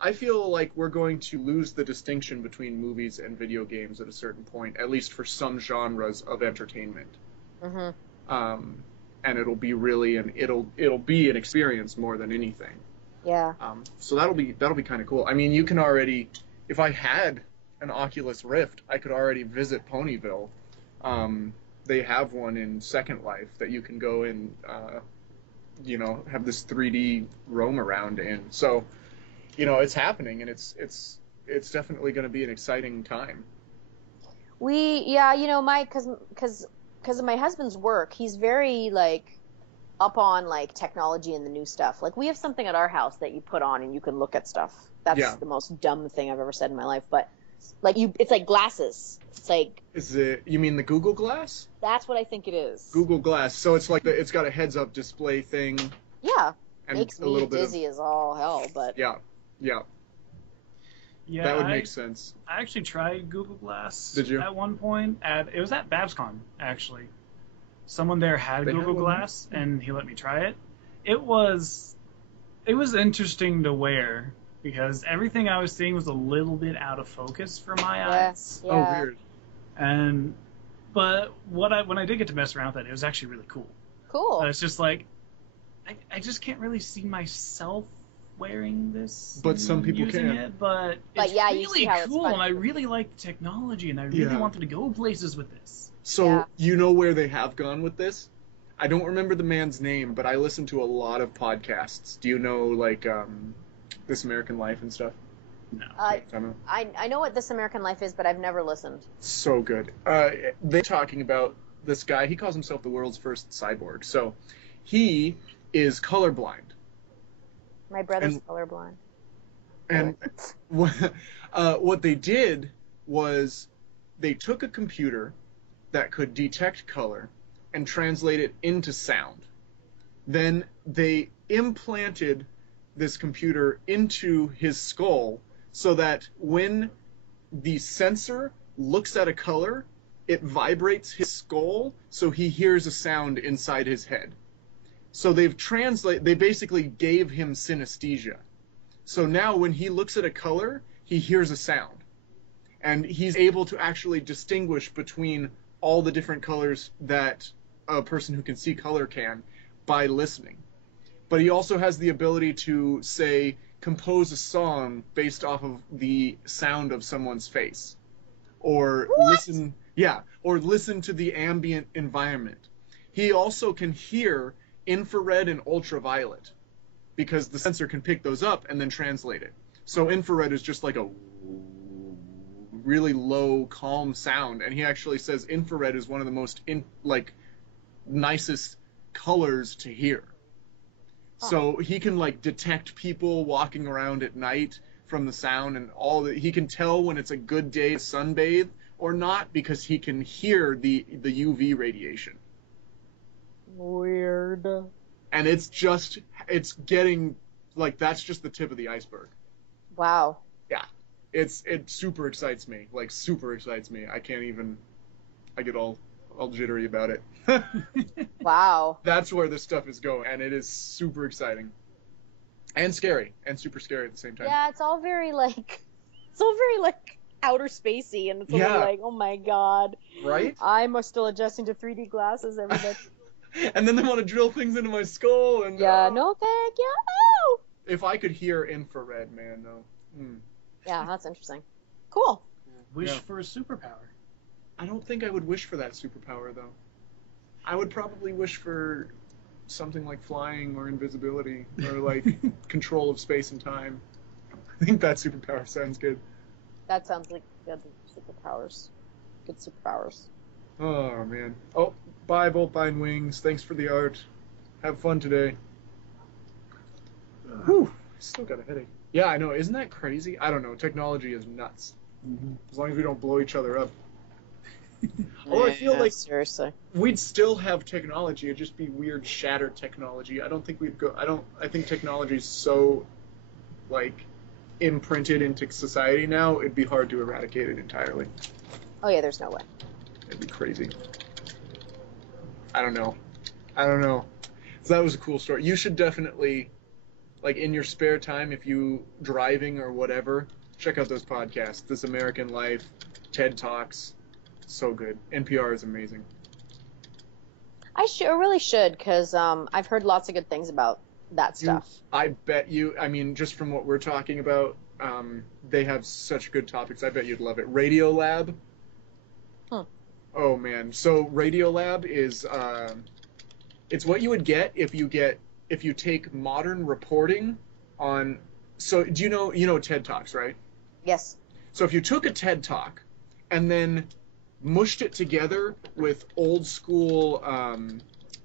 I feel like we're going to lose the distinction between movies and video games at a certain point, at least for some genres of entertainment. And it'll be really it'll be an experience more than anything. Yeah. So that'll be kind of cool. I mean, you can already, if I had an Oculus Rift, I could already visit Ponyville. They have one in Second Life that you can go and have this 3D roam around in. So, it's happening, and it's definitely going to be an exciting time. Because of my husband's work, he's very up on technology and the new stuff. We have something at our house that you put on and you can look at stuff. That's the most dumb thing I've ever said in my life, but it's like glasses. Is it? You mean the Google Glass? That's what I think it is. Google Glass. So it's it's got a heads-up display thing. Yeah. And makes me dizzy as all hell, but yeah. Yeah, that would make sense. I actually tried Google Glass. Did you? At one point. It was at BabsCon, actually. Someone there had Google Glass, and he let me try it. It was interesting to wear, because everything I was seeing was a little bit out of focus for my eyes. Yeah. Oh, weird. But when I did get to mess around with it, it was actually really cool. Cool. It's just I just can't really see myself wearing this. But some people using can. it, but it's really cool, and I really like the technology, and I really wanted to go places with this. So you know where they have gone with this? I don't remember the man's name, but I listen to a lot of podcasts. Do you know This American Life and stuff? No. I know what This American Life is, but I've never listened. So good. They're talking about this guy. He calls himself the world's first cyborg. So he is colorblind. My brother's colorblind. And what they did was they took a computer that could detect color and translate it into sound. Then they implanted this computer into his skull so that when the sensor looks at a color, it vibrates his skull so he hears a sound inside his head. So they basically gave him synesthesia. So now when he looks at a color, he hears a sound. And he's able to actually distinguish between all the different colors that a person who can see color can by listening. But he also has the ability to, say, compose a song based off of the sound of someone's face. Or listen to the ambient environment. He also can hear infrared and ultraviolet because the sensor can pick those up and then translate it. So infrared is just like a really low, calm sound, and he actually says infrared is one of the most nicest colors to hear. So he can detect people walking around at night from the sound, and he can tell when it's a good day to sunbathe or not because he can hear the UV radiation. Weird. And it's getting that's just the tip of the iceberg. Wow. Yeah. It super excites me. Super excites me. I get all jittery about it. Wow. That's where this stuff is going, and it is super exciting. And scary, and super scary at the same time. Yeah, it's all very outer spacey, and it's a little oh my god. Right? I'm still adjusting to 3D glasses every day. And then they want to drill things into my skull, and no thank you. If I could hear infrared, man, no. Yeah, that's interesting. Cool. Wish for a superpower. I don't think I would wish for that superpower, though. I would probably wish for something like flying or invisibility or control of space and time. I think that superpower sounds good. That sounds like good superpowers. Good superpowers. Oh, man. Oh, bye, Boltbine Wings. Thanks for the art. Have fun today. Whew. Still got a headache. Yeah, I know. Isn't that crazy? I don't know. Technology is nuts. Mm-hmm. As long as we don't blow each other up. Although I feel seriously, we'd still have technology. It'd just be weird, shattered technology. I don't think we'd go. I think technology's so, imprinted into society now. It'd be hard to eradicate it entirely. Oh yeah, there's no way. It'd be crazy. I don't know. So that was a cool story. You should definitely, like in your spare time, if you driving or whatever, check out those podcasts. This American Life, TED Talks, so good. NPR is amazing. I really should, because I've heard lots of good things about that stuff. I bet you, I mean, just from what we're talking about, they have such good topics. I bet you'd love it. Radiolab. Oh man, so Radiolab is it's what you would get if you take modern reporting on. So do you know TED Talks, right? Yes. So if you took a TED Talk and then mushed it together with old school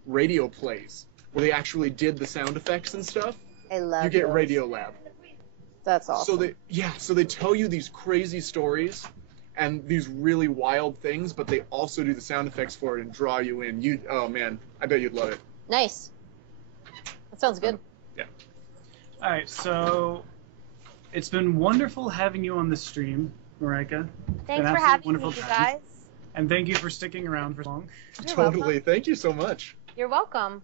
radio plays where they actually did the sound effects and stuff, I love you get those. Radiolab. That's awesome. So they tell you these crazy stories and these really wild things, but they also do the sound effects for it and draw you in. Oh man, I bet you'd love it. Nice. That sounds good. Yeah. All right, so it's been wonderful having you on the stream, Maryke. Thanks for having me, you guys. And thank you for sticking around for so long. You're Totally. welcome. Thank you so much. You're welcome.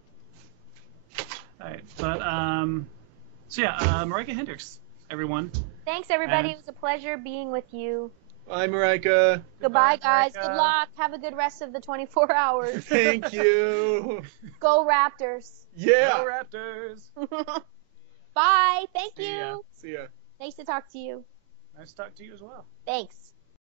All right, but Maryke Hendrikse, everyone. Thanks, everybody. It was a pleasure being with you. Bye, Maryke. Goodbye, guys. Maryke. Good luck. Have a good rest of the 24 hours. Thank you. Go Raptors. Yeah. Go Raptors. Bye. Thank See you. ya. See ya. Nice to talk to you. Nice to talk to you as well. Thanks.